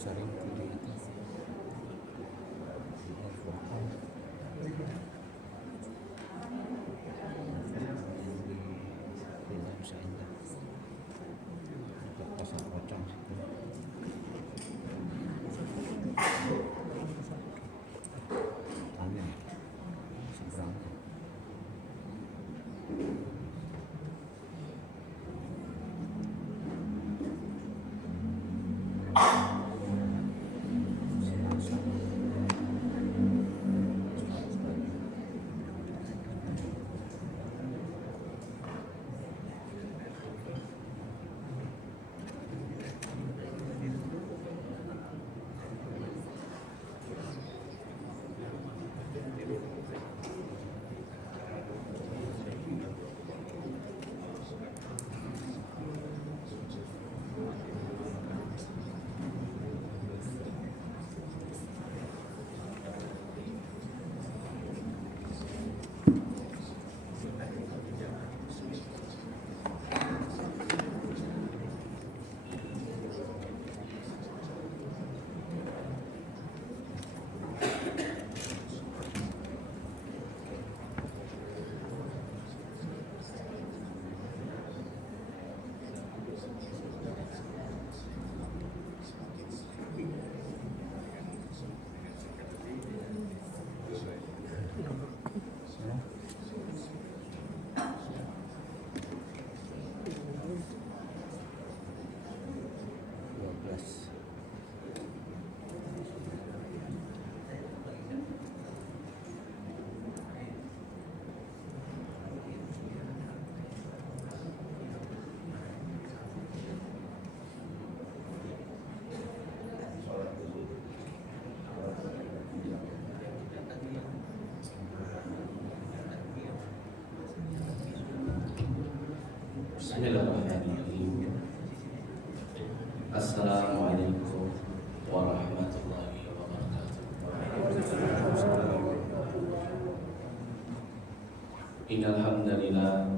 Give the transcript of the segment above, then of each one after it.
sering di Bismillahirrahmanirrahim. Assalamualaikum warahmatullahi wabarakatuh. Innal hamdalillah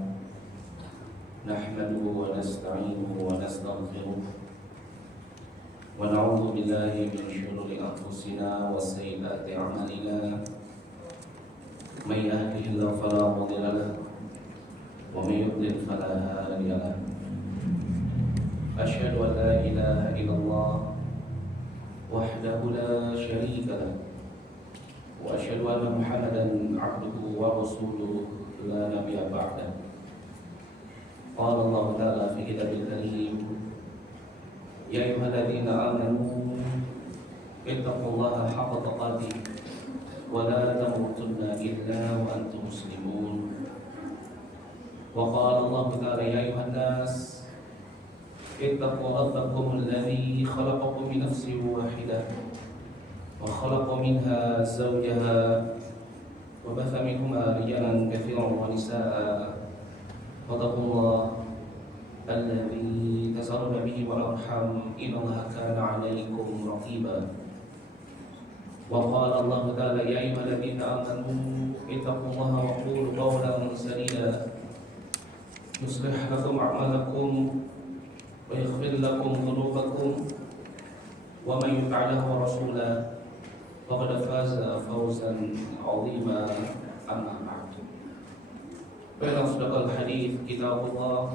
nahmaduhu wa nasta'inuhu wa nastaghfiruh wa na'udzu billahi min shururi anfusina wa sayyiati a'malina. May yahdihillahu fala mudilla lahu wa may yudlil fala hadiya lahu. Asyhadu an la ilaha illallah wahdahu la syarika lahu wa asyhadu anna Muhammadan 'abduhu wa rasuluhu la nabiyya ba'dahu. Qala Allah ta'ala fi kitabil karim, ya ayyuhalladzina amanu ittaqullaha haqqa tuqatih wa la tamutunna illa wa antum muslimun. Wa qala Allah ta'ala, ya ayyuhan nas ittaqu rabbakum alladzi khalaqakum min nafsin wahidah wa khalaqa minha zawjaha wa batha minhuma rijalan katsiran wa nisaa'a wattaqullaha alladzi tasaaluna bihi wal arham innallaha kana 'alaykum raqiba. Wa qala Allah ta'ala, ya ayyuhalladzina amanu ittaqullaha wa qulu qawlan sadida yuslih lakum a'malakum wa yaghfir lakum dhunubakum wa may yuti' Allaha wa rasulahu faqad faza fawzan 'azima. Amma ba'du. Fa inna asdaqal hadits kitabullah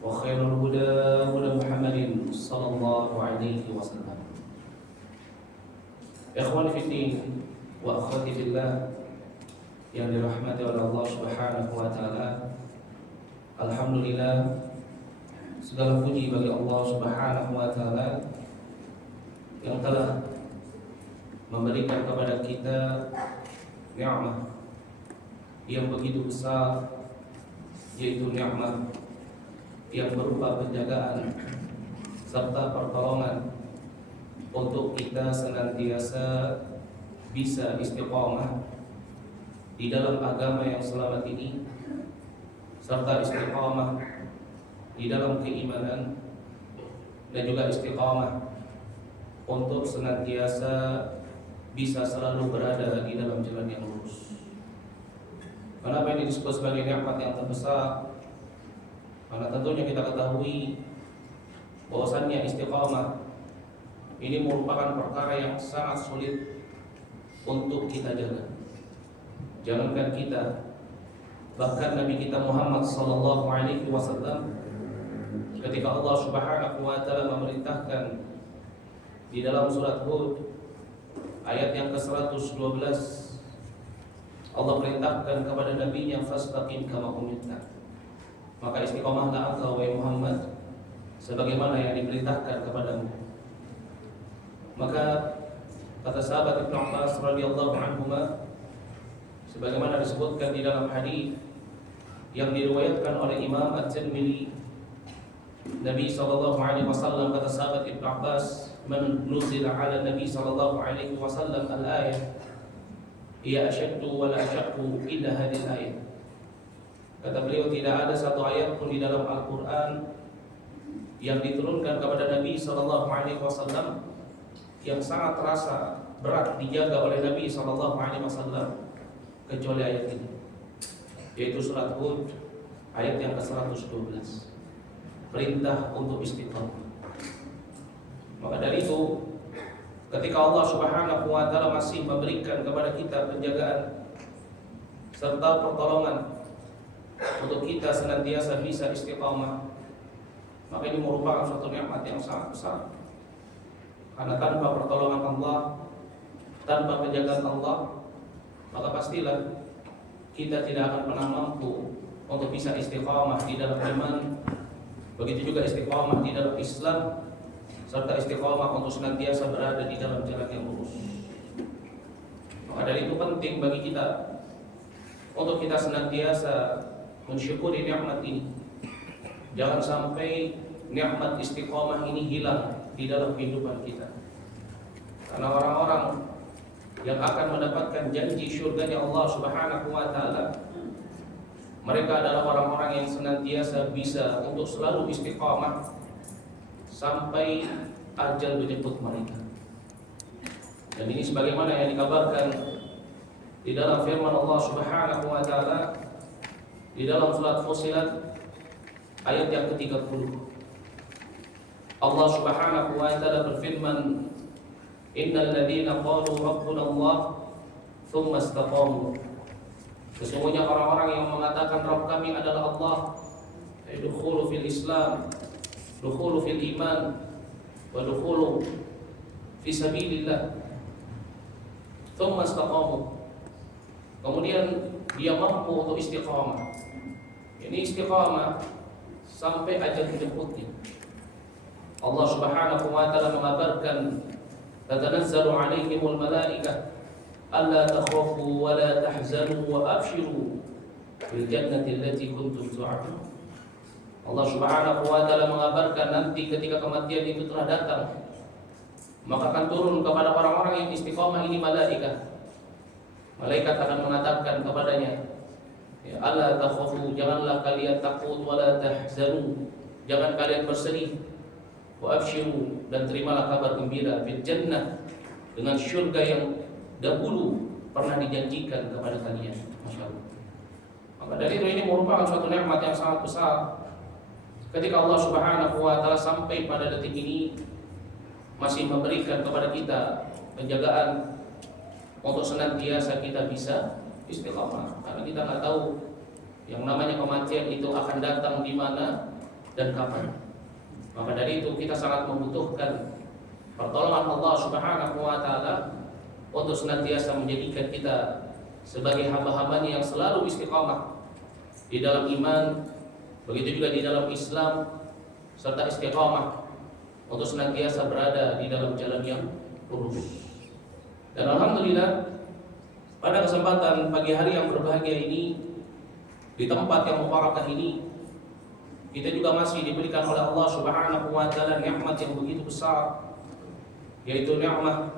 wa khairul huda huda Muhammadin sallallahu alaihi wasallam. Ikhwani fi din wa akhwati fillah yang dirahmati oleh Allah Subhanahu wa taala. Alhamdulillah, segala puji bagi Allah Subhanahu wa taala yang telah memberikan kepada kita nikmat yang begitu besar, yaitu nikmat yang berupa penjagaan serta pertolongan untuk kita senantiasa bisa istiqamah di dalam agama yang selamat ini, serta istiqamah di dalam keimanan, dan juga istiqamah untuk senantiasa bisa selalu berada di dalam jalan yang lurus. Kenapa ini disebut sebagai nikmat yang terbesar? Karena tentunya kita ketahui bahwasannya istiqamah ini merupakan perkara yang sangat sulit untuk kita jaga. Jangankan kita, bahkan Nabi kita Muhammad sallallahu alaihi wasallam, ketika Allah Subhanahu wa taala memerintahkan di dalam surat Hud ayat yang ke-112, Allah perintahkan kepada nabinya, fastaqim kama umirta, maka istiqamahlah engkau wahai Muhammad sebagaimana yang diperintahkan kepadamu. Maka kata sahabat Ibnu Abbas radhiyallahu anhuma, sebagaimana disebutkan di dalam hadis yang diriwayatkan oleh Imam At-Tirmidzi, Nabi sallallahu alaihi wasallam, kata sahabat Ibnu Abbas, man nuzila ala Nabi sallallahu alaihi wasallam al-ayah hiya ashaddu wa la ashaqqu illa hadhihi al-ayah. Kata beliau, tidak ada satu ayat pun di dalam Al-Qur'an yang diturunkan kepada Nabi sallallahu alaihi wasallam yang sangat terasa berat dijaga oleh Nabi sallallahu alaihi wasallam kecuali ayat ini, yaitu surat Hud ayat yang ke-112, perintah untuk istiqamah. Maka dari itu, ketika Allah Subhanahu wa taala masih memberikan kepada kita penjagaan serta pertolongan untuk kita senantiasa bisa istiqamah, maka ini merupakan suatu nikmat yang sangat besar. Karena tanpa pertolongan Allah, tanpa penjagaan Allah, maka pastilah kita tidak akan pernah mampu untuk bisa istiqamah di dalam iman, begitu juga istiqamah di dalam Islam, serta istiqamah untuk senantiasa berada di dalam jalan yang lurus. Maka dari itu penting bagi kita untuk kita senantiasa mensyukuri nikmat ini. Jangan sampai nikmat istiqamah ini hilang di dalam kehidupan kita. Karena orang-orang yang akan mendapatkan janji syurganya Allah Subhanahu wa taala, Mereka adalah orang-orang yang senantiasa bisa untuk selalu istiqamah sampai ajal menjemput mereka. Dan ini sebagaimana yang dikabarkan di dalam firman Allah Subhanahu wa taala di dalam surat Fussilat ayat yang ke-30. Allah Subhanahu wa taala berfirman, "Innal ladzina qalu rabbuna Allah tsumma istaqamu." Sesungguhnya orang-orang yang mengatakan Rabb kami adalah Allah, dukhulu fil Islam, dukhulu fil iman, wa dukhulu fi sabilillah, tsumma istaqamu. Kemudian dia mampu untuk istiqamah. Ini istiqamah sampai ajal menjemputnya. Allah Subhanahu wa taala mengabarkan, tatanazzalu 'alaihimul malaikah alla takhafu wa la tahzanu wa abshiru bil jannati allati kuntum tu'adun. Allah Subhanahu wa taala mengabarkan nanti ketika kematian itu telah datang, maka akan turun kepada orang-orang yang istiqamah ini malaikat. Malaikat akan mengatakan kepadanya, ya alla takhafu, janganlah kalian takut, wa la tahzanu, jangan kalian bersedih, wa abshiru, dan terimalah kabar gembira bil jannah, dengan syurga yang dahulu pernah dijanjikan kepada kalian. Masya Allah. Maka dari itu ini merupakan suatu nikmat yang sangat besar ketika Allah Subhanahu wa taala sampai pada detik ini masih memberikan kepada kita penjagaan untuk senantiasa kita bisa istiqamah. Karena kita nggak tahu yang namanya kematian itu akan datang di mana dan kapan. Maka dari itu kita sangat membutuhkan pertolongan Allah Subhanahu wa taala untuk senantiasa menjadikan kita sebagai hamba-hambanya yang selalu istiqamah di dalam iman, begitu juga di dalam Islam, serta istiqamah untuk senantiasa berada di dalam jalan yang lurus. Dan alhamdulillah pada kesempatan pagi hari yang berbahagia ini, di tempat yang mubarakah ini, kita juga masih diberikan oleh Allah Subhanahu wa taala nikmat yang begitu besar, yaitu nikmat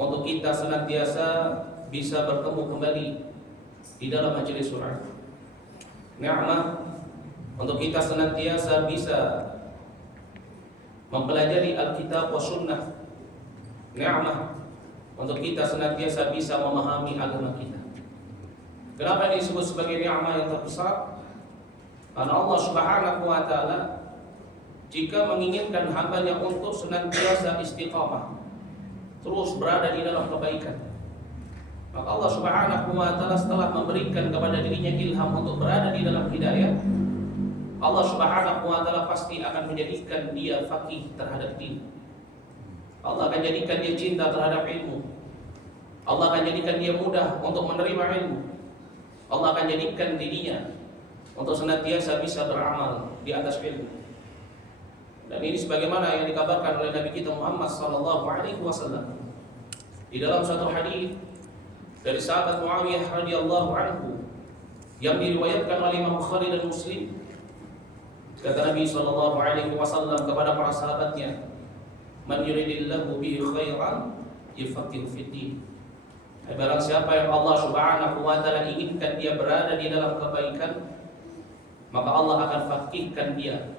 untuk kita senantiasa bisa bertemu kembali di dalam majelis Quran. Nikmat untuk kita senantiasa bisa mempelajari Alkitab wa Sunnah. Nikmat untuk kita senantiasa bisa memahami agama kita. Kenapa ini disebut sebagai nikmat yang terbesar? Karena Allah Subhanahu wa taala jika menginginkan hambanya untuk senantiasa istiqamah, terus berada di dalam kebaikan, maka Allah Subhanahu wa taala setelah memberikan kepada dirinya ilham untuk berada di dalam hidayah, Allah Subhanahu wa taala pasti akan menjadikan dia faqih terhadap din. Allah akan jadikan dia cinta terhadap ilmu. Allah akan jadikan dia mudah untuk menerima ilmu. Allah akan jadikan dirinya untuk senantiasa bisa beramal di atas ilmu. Dan ini sebagaimana yang dikabarkan oleh Nabi kita Muhammad sallallahu alaihi wasallam di dalam suatu hadis dari sahabat Muawiyah radhiyallahu anhu yang diriwayatkan oleh Imam Bukhari dan Muslim. Kata Nabi sallallahu alaihi wasallam kepada para sahabatnya, "Man yuridillahu bihi khairan yufaqihu fid din." Barang siapa yang Allah Subhanahu wa taala inginkan dia berada di dalam kebaikan, maka Allah akan faqihkan dia.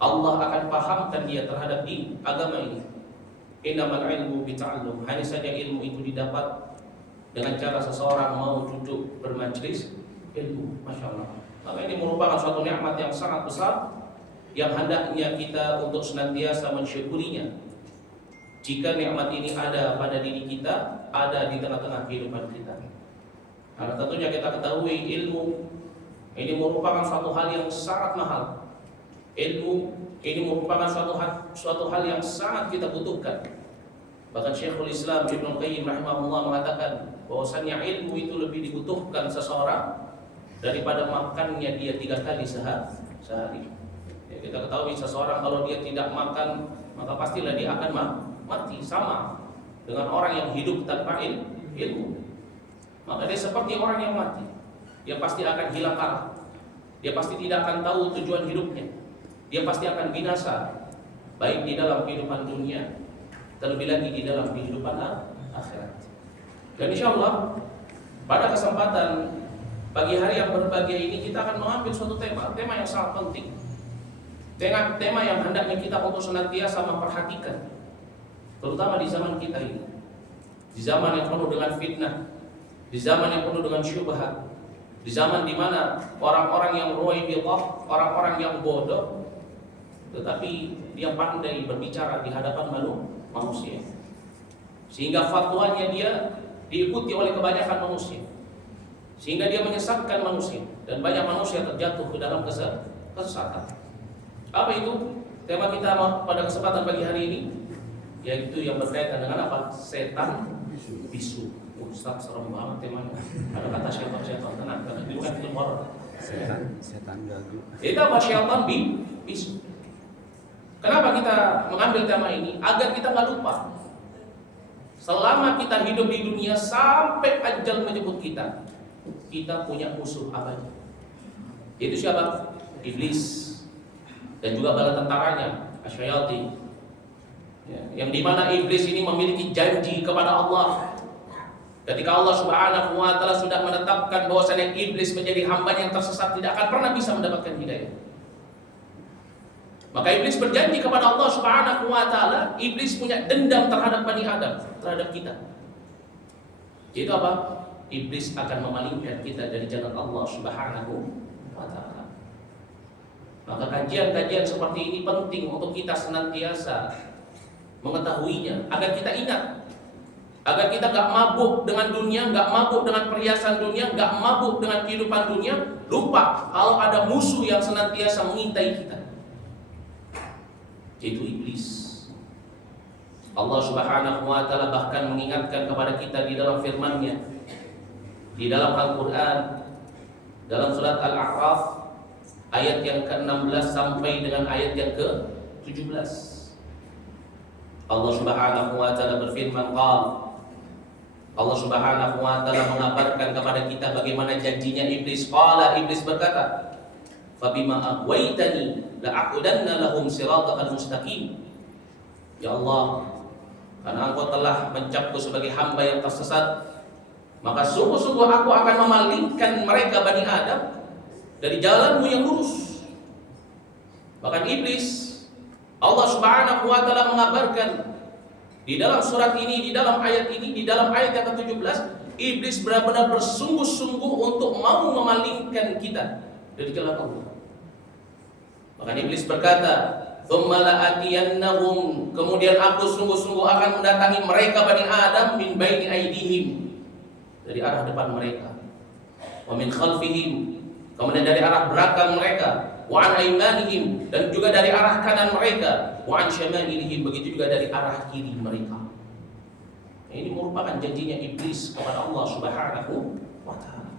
Allah akan pahamkan dia terhadap din agama ini. Innamal ilmu bita'allum. Hanya saja ilmu itu didapat dengan cara seseorang mau duduk bermajlis ilmu. Masya Allah. Maka ini merupakan suatu nikmat yang sangat besar yang hendaknya kita untuk senantiasa mensyukurinya. Jika nikmat ini ada pada diri kita, ada di tengah-tengah kehidupan kita. Karena tentunya kita ketahui ilmu ini merupakan suatu hal yang sangat mahal. Ilmu ini merupakan suatu hal yang sangat kita butuhkan. Bahkan Syekhul Islam Ibnu Qayyim rahimahullah mengatakan bahwasannya ilmu itu lebih dibutuhkan seseorang daripada makannya dia 3 kali sehari. Ya, kita ketahui seseorang kalau dia tidak makan maka pastilah dia akan mati, sama dengan orang yang hidup tanpa ilmu. Maka dia seperti orang yang mati. Dia pasti akan hilang arah. Dia pasti tidak akan tahu tujuan hidupnya. Dia pasti akan binasa, baik di dalam kehidupan dunia, terlebih lagi di dalam kehidupan akhirat. Dan insya Allah pada kesempatan Pagi hari yang berbahagia ini kita akan mengambil suatu tema yang sangat penting. Tema yang hendaknya kita untuk senantiasa memperhatikan, terutama di zaman kita ini. Di zaman yang penuh dengan fitnah, di zaman yang penuh dengan syubhat, di zaman di mana orang-orang yang ruwaibithah, orang-orang yang bodoh, tetapi dia pandai berbicara di hadapan manusia, sehingga fatwanya dia diikuti oleh kebanyakan manusia, sehingga dia menyesatkan manusia dan banyak manusia terjatuh ke dalam kesesatan. Apa itu tema kita pada kesempatan pagi hari ini? Yaitu yang berkaitan dengan apa? Setan bisu. Ustaz, serem banget temanya. Ada kata syaitan tenang, karena itu bukan film horor. Setan gagu. Itu apa? Syaitan bisu. Kenapa kita mengambil tema ini? Agar kita nggak lupa. Selama kita hidup di dunia sampai ajal menjemput kita punya musuh abadi. Itu siapa? Iblis dan juga bala tentaranya, asyayatin. Ya, yang dimana iblis ini memiliki janji kepada Allah. Ketika Allah Subhanahu wa Ta'ala sudah menetapkan bahwasanya iblis menjadi hamba yang tersesat, tidak akan pernah bisa mendapatkan hidayah. Maka iblis berjanji kepada Allah Subhanahu wa Ta'ala, iblis punya dendam terhadap Bani Adam, terhadap kita. Itu apa? Iblis akan memalingkan kita dari jalan Allah Subhanahu wa Ta'ala. Maka kajian-kajian seperti ini penting untuk kita senantiasa mengetahuinya, agar kita ingat, agar kita gak mabuk dengan dunia, gak mabuk dengan perhiasan dunia, gak mabuk dengan kehidupan dunia, lupa kalau ada musuh yang senantiasa mengintai kita, yaitu iblis. Allah Subhanahu wa Ta'ala bahkan mengingatkan kepada kita di dalam firman-Nya, di dalam Al-Quran, dalam surat Al-A'raf ayat yang ke-16 sampai dengan ayat yang ke-17. Allah Subhanahu wa Ta'ala berfirman, Allah Subhanahu wa Ta'ala mengabarkan kepada kita bagaimana janjinya iblis. Iblis berkata, "Fabima aghwaytani la'aqudanna lahum siratal mustaqim." Ya Allah, karena Engkau telah mencapku sebagai hamba yang tersesat, maka sungguh-sungguh aku akan memalingkan mereka Bani Adam dari jalanmu yang lurus. Bahkan iblis, Allah Subhanahu wa Ta'ala mengabarkan di dalam surat ini, di dalam ayat ini, di dalam ayat yang ke-17, iblis benar-benar bersungguh-sungguh untuk mau memalingkan kita dari jalan Allah. Bahkan iblis berkata, "Tsumma la'atiyannahum," kemudian aku sungguh-sungguh akan mendatangi mereka Bani Adam min baini aydihim, dari arah depan mereka, wa min khalfihim, kemudian dari arah belakang mereka, wa an aymanihim, dan juga dari arah kanan mereka, wa an syamalihim, begitu juga dari arah kiri mereka. Ini merupakan janjinya iblis kepada Allah Subhanahu wa Ta'ala.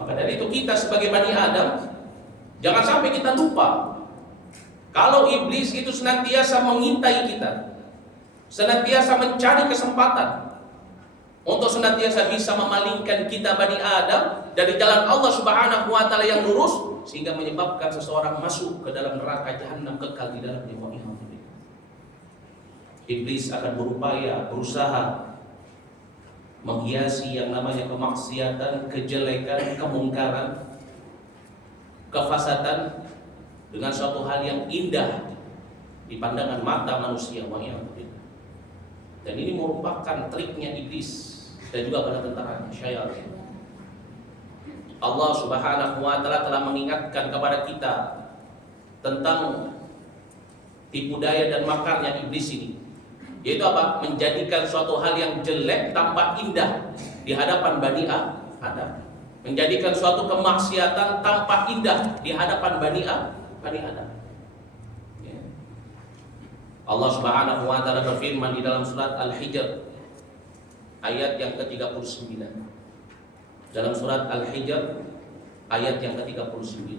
Maka dari itu kita sebagai Bani Adam, jangan sampai kita lupa kalau iblis itu senantiasa mengintai kita, senantiasa mencari kesempatan untuk senantiasa bisa memalingkan kita Bani Adam dari jalan Allah Subhanahu wa Ta'ala yang lurus, sehingga menyebabkan seseorang masuk ke dalam neraka jahanam kekal di dalamnya. Iblis akan berusaha menghiasi yang namanya kemaksiatan, kejelekan, kemungkaran, kefasatan dengan suatu hal yang indah di pandangan mata manusia. Dan ini merupakan triknya iblis dan juga pada tentara syaitan. Allah Subhanahu wa Ta'ala telah mengingatkan kepada kita tentang tipu daya dan makarnya iblis ini, yaitu apa? Menjadikan suatu hal yang jelek tampak indah di hadapan Bani Adam, menjadikan suatu kemaksiatan tampak indah di hadapan Bani Adam. Ya. Allah Subhanahu wa Ta'ala berfirman di dalam surat Al-Hijr ayat yang ke-39. Dalam surat Al-Hijr ayat yang ke-39,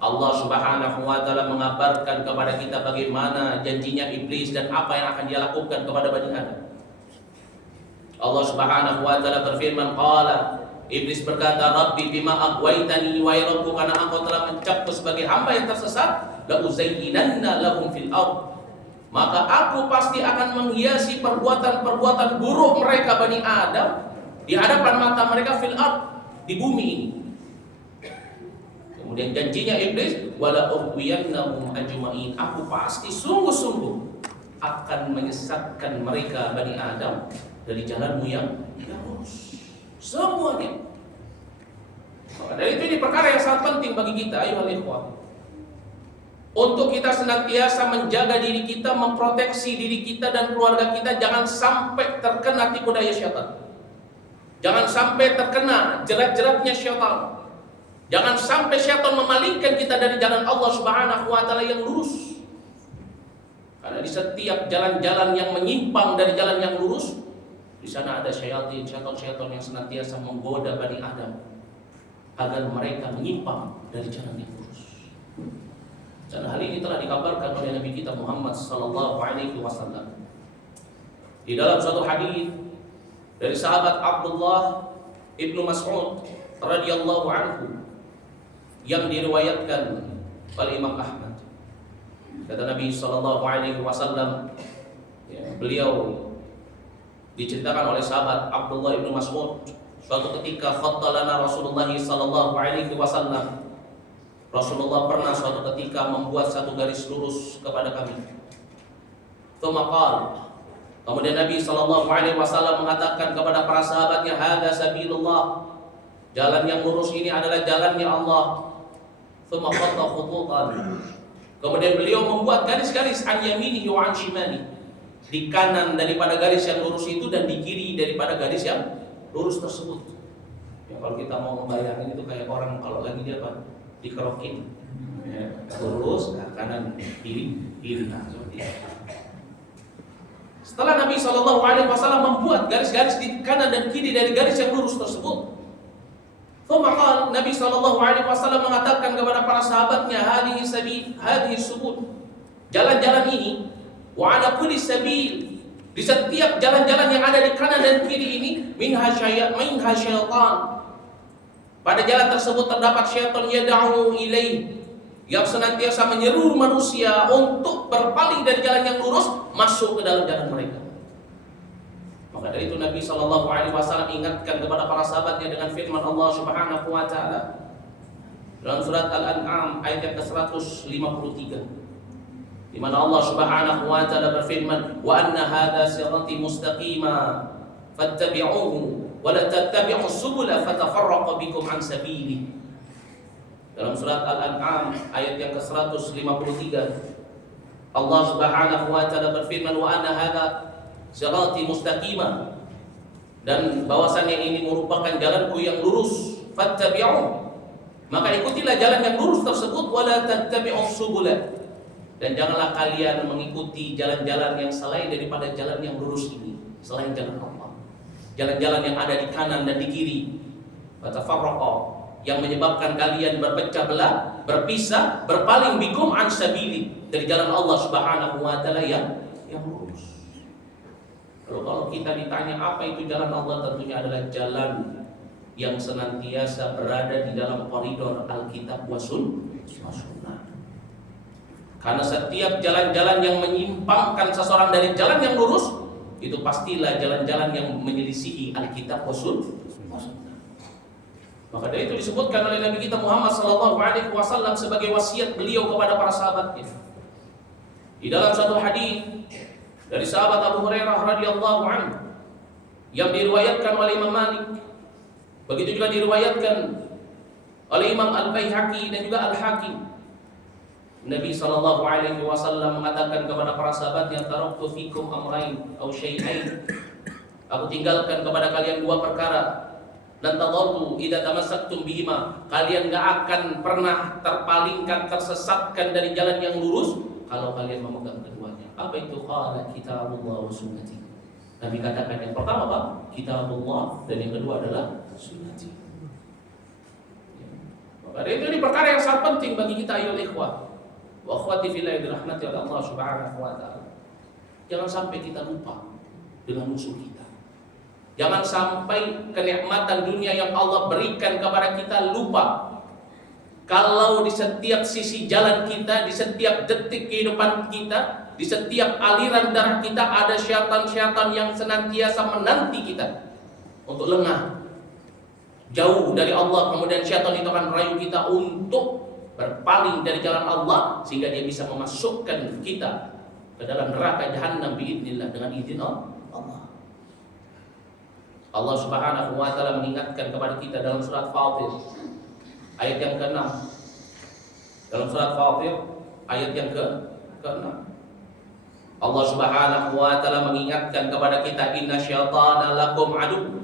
Allah Subhanahu wa Ta'ala mengabarkan kepada kita bagaimana janjinya iblis dan apa yang akan dia lakukan kepada Bani Adam. Allah Subhanahu wa Ta'ala berfirman, iblis berkata, "Rabbi bima aghwaytani wa rabbu," karena Engkau telah mencapku sebagai hamba yang tersesat, "la uzayyinanna lahum fil ard," maka aku pasti akan menghiasi perbuatan-perbuatan buruk mereka Bani Adam di hadapan mata mereka fil ard, di bumi ini. Kemudian janjinya iblis, wala ughwiyannahum ajma'in, aku pasti sungguh-sungguh akan menyesatkan mereka Bani Adam dari jalanmu yang lurus semuanya. Dari itu ini perkara yang sangat penting bagi kita, ayuhal ikhwah, untuk kita senantiasa menjaga diri kita, memproteksi diri kita dan keluarga kita, jangan sampai terkena tipu daya syaitan. Jangan sampai terkena jerat-jeratnya syaitan. Jangan sampai syaitan memalingkan kita dari jalan Allah Subhanahu wa taala yang lurus. Karena di setiap jalan-jalan yang menyimpang dari jalan yang lurus, di sana ada syaitan-syaitan yang senantiasa menggoda Bani Adam agar mereka menyimpang dari jalan yang lurus. Dan hal ini telah dikabarkan oleh Nabi kita Muhammad sallallahu alaihi wasallam di dalam suatu hadis dari sahabat Abdullah ibnu Mas'ud radhiyallahu anhu yang diriwayatkan oleh Imam Ahmad. Kata Nabi sallallahu alaihi wasallam, beliau diceritakan oleh sahabat Abdullah ibnu Mas'ud, suatu ketika khattalana Rasulullah sallallahu alaihi wasallam, Rasulullah pernah suatu ketika membuat satu garis lurus kepada kami. Kemudian Nabi sallallahu alaihi wasallam mengatakan kepada para sahabatnya, hadza sabilullah, jalan yang lurus ini adalah jalannya Allah. Kemudian beliau membuat garis-garis an yamini wa an shimali, di kanan daripada garis yang lurus itu dan di kiri daripada garis yang lurus tersebut. Ya, kalau kita mau membayangkan itu kayak orang kalau lagi dia apa? Dikerokin. Ya, lurus kanan kiri nah, seperti itu. Setelah Nabi sallallahu alaihi wasallam membuat garis-garis di kanan dan kiri dari garis yang lurus tersebut, maka Nabi sallallahu alaihi wasallam mengatakan kepada para sahabatnya, hadhihi sabil, hadhihi subul, jalan-jalan ini, wa ala kulli sabil, di setiap jalan-jalan yang ada di kanan dan kiri ini, minha syaitan, pada jalan tersebut terdapat syaitan yad'u ilaih, yang senantiasa menyeru manusia untuk berpaling dari jalan yang lurus masuk ke dalam jalan mereka. Maka dari itu Nabi sallallahu alaihi wasallam ingatkan kepada para sahabatnya dengan firman Allah Subhanahu wa taala dalam surat Al-An'am ayat yang ke-153, di mana Allah Subhanahu wa taala berfirman, wa anna hadza sirati mustaqima fattabi'uhu wa la tattabi'us subula fatafarraqa bikum an sabili. Dalam surat Al-An'am ayat yang ke-153, Allah Subhanahu wa taala berfirman, wa anna hadza sirati mustaqima, dan bahwasannya ini merupakan jalanku yang lurus, fattabi'u, maka ikutilah jalan yang lurus tersebut, wala tattabi'us subula, dan janganlah kalian mengikuti jalan-jalan yang selain daripada jalan yang lurus ini, selain jalan Allah, jalan-jalan yang ada di kanan dan di kiri, fatafarraqa, yang menyebabkan kalian berpecah belah, berpisah, berpaling bikum an sabili, dari jalan Allah Subhanahu wa taala yang lurus. Kalau kita ditanya apa itu jalan Allah, tentunya adalah jalan yang senantiasa berada di dalam koridor Alkitab wa Sunnah. Karena setiap jalan-jalan yang menyimpangkan seseorang dari jalan yang lurus, itu pastilah jalan-jalan yang menyelisihi Alkitab wa Sunnah. Maka dari itu disebutkan oleh Nabi kita Muhammad sallallahu alaihi wasallam sebagai wasiat beliau kepada para sahabatnya. Di dalam satu hadis dari sahabat Abu Hurairah radhiyallahu anhu yang diriwayatkan oleh Imam Malik, begitu juga diriwayatkan oleh Imam Al-Baihaqi dan juga Al-Hakim, Nabi sallallahu alaihi wasallam mengatakan kepada para sahabatnya, taraktu fikum amrayn aw syai'ain, aku tinggalkan kepada kalian dua perkara, dan tadallu idza tamassaktum bihima, kalian enggak akan pernah terpalingkan, tersesatkan dari jalan yang lurus kalau kalian memegang keduanya. Apa itu? Qala kitabullah wa sunnati. Nabi katakan yang pertama apa? Kitabullah, dan yang kedua adalah sunnati. Maka itu perkara yang sangat penting bagi kita ayyuhal ikhwah wa akhwati fillah dirahmati oleh Allah Subhanahu wa taala. Jangan sampai kita lupa dengan musuh kita. Jangan sampai kenikmatan dunia yang Allah berikan kepada kita lupa. Kalau di setiap sisi jalan kita, di setiap detik kehidupan kita, di setiap aliran darah kita ada syaitan-syaitan yang senantiasa menanti kita untuk lengah, jauh dari Allah, kemudian syaitan itu akan merayu kita untuk berpaling dari jalan Allah, sehingga dia bisa memasukkan kita ke dalam neraka jahanam biidznillah, dengan izin Allah. Allah Subhanahu wa taala mengingatkan kepada kita dalam surat Fatir ayat yang ke-6. Dalam surat Fatir ayat yang ke-6, Allah Subhanahu wa taala mengingatkan kepada kita, inna syaitana lakum adu.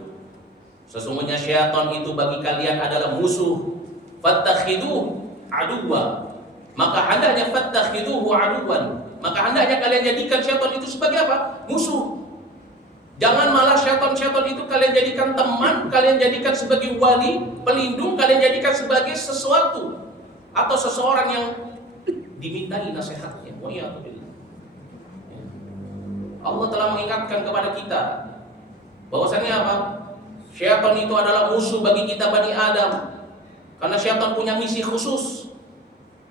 Sesungguhnya syaitan itu bagi kalian adalah musuh. Fattakhiduhu aduwa. Maka hendaknya fattakhiduhu aduwan. Maka hendaknya kalian jadikan syaitan itu sebagai apa? Musuh. Jangan malah syaitan-syaitan itu kalian jadikan teman, kalian jadikan sebagai wali, pelindung, kalian jadikan sebagai sesuatu atau seseorang yang dimintai nasihatnya. Allah telah mengingatkan kepada kita bahwasanya apa? Syaitan itu adalah musuh bagi kita Bani Adam. Karena syaitan punya misi khusus.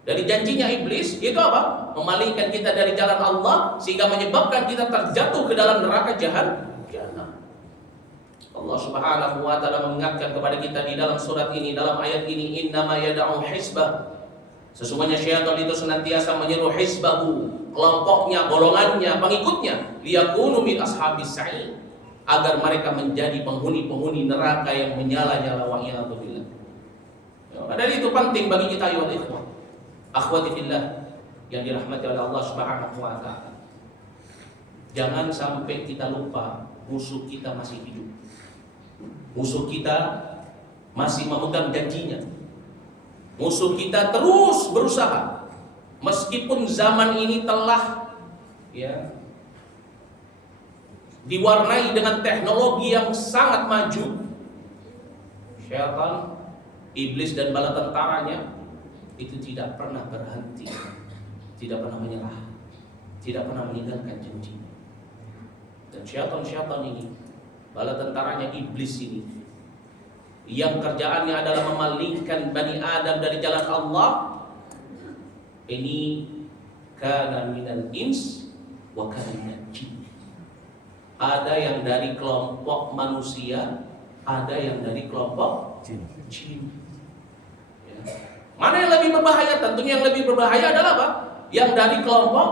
Dari janjinya iblis itu apa? Memalingkan kita dari jalan Allah, sehingga menyebabkan kita terjatuh ke dalam neraka jahanam. Allah Subhanahu wa taala mengingatkan kepada kita di dalam surat ini, dalam ayat ini, innama yad'u hizbah. Sesungguhnya syaitan itu senantiasa menyeru hizbahu, kelompoknya, golongannya, pengikutnya, liyakunu min ashabis sa'ir, agar mereka menjadi penghuni-penghuni neraka yang menyala-nyala, wa iyadzu billah. Dari itu penting bagi kita ya ikhwah, akhwati fillah yang dirahmati oleh Allah Subhanahu wa taala. Jangan sampai kita lupa musuh kita masih hidup. Musuh kita masih memegang janjinya. Musuh kita terus berusaha, meskipun zaman ini telah diwarnai dengan teknologi yang sangat maju. Syaitan, iblis dan bala tentaranya itu tidak pernah berhenti, tidak pernah menyerah, tidak pernah meninggalkan janji. Dan syaitan ini, bala tentaranya iblis ini, yang kerjaannya adalah memalingkan Bani Adam dari jalan Allah, ini kana minal ins wa kana minal jin. Ada yang dari kelompok manusia, ada yang dari kelompok jin. Ya. Mana yang lebih berbahaya? Tentunya yang lebih berbahaya adalah apa? Yang dari kelompok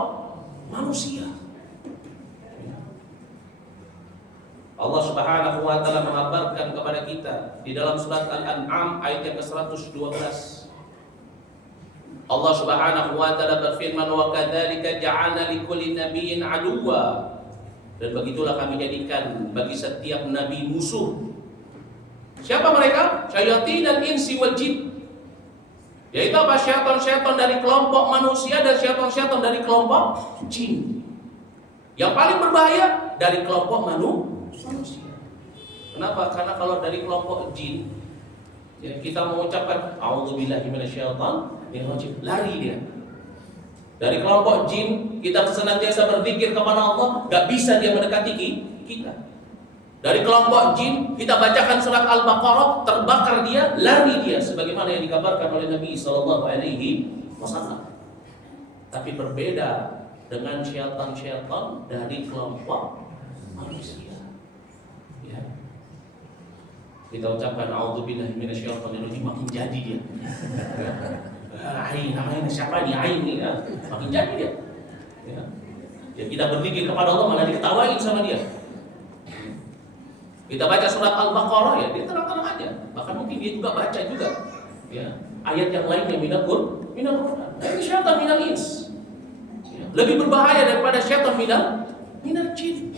manusia. Allah Subhanahu wa taala mengabarkan kepada kita di dalam surat Al-An'am ayat yang ke-112. Allah Subhanahu wa taala berfirman, wa kadzalika ja'alna likulli nabiyyin aduwwa. Dan begitulah kami jadikan bagi setiap nabi musuh. Siapa mereka? Syayatin dan insi wal jin. Yaitu apa? Syaitan-syaitan dari kelompok manusia dan syaitan-syaitan dari kelompok jin. Yang paling berbahaya dari kelompok manusia. Kenapa? Karena kalau dari kelompok jin, ya, kita mengucapkan a'udzubillahi minasyaitonir rajim, lari dia. Dari kelompok jin, kita senantiasa berzikir kepada Allah, gak bisa dia mendekati kita. Dari kelompok jin, kita bacakan surat Al-Baqarah, terbakar dia, lari dia, sebagaimana yang dikabarkan oleh Nabi SAW. Tapi berbeda dengan syaitan-syaitan dari kelompok manusia. Ya. Kita ucapkan a'udzubillahi minasyaitonir rajim, makin jadi dia. Ain, namanya siapa nih? Ain nih, ya. Makin jadi dia. Ya, kita berzikir kepada Allah malah diketawain sama dia. Kita baca surat Al-Baqarah, ya, dia tenang-tenang aja. Bahkan mungkin dia juga baca juga, ya, ayat yang lainnya minal Qur'an. Ini syaitan minal ins. Ya, lebih berbahaya daripada syaitan minal jin.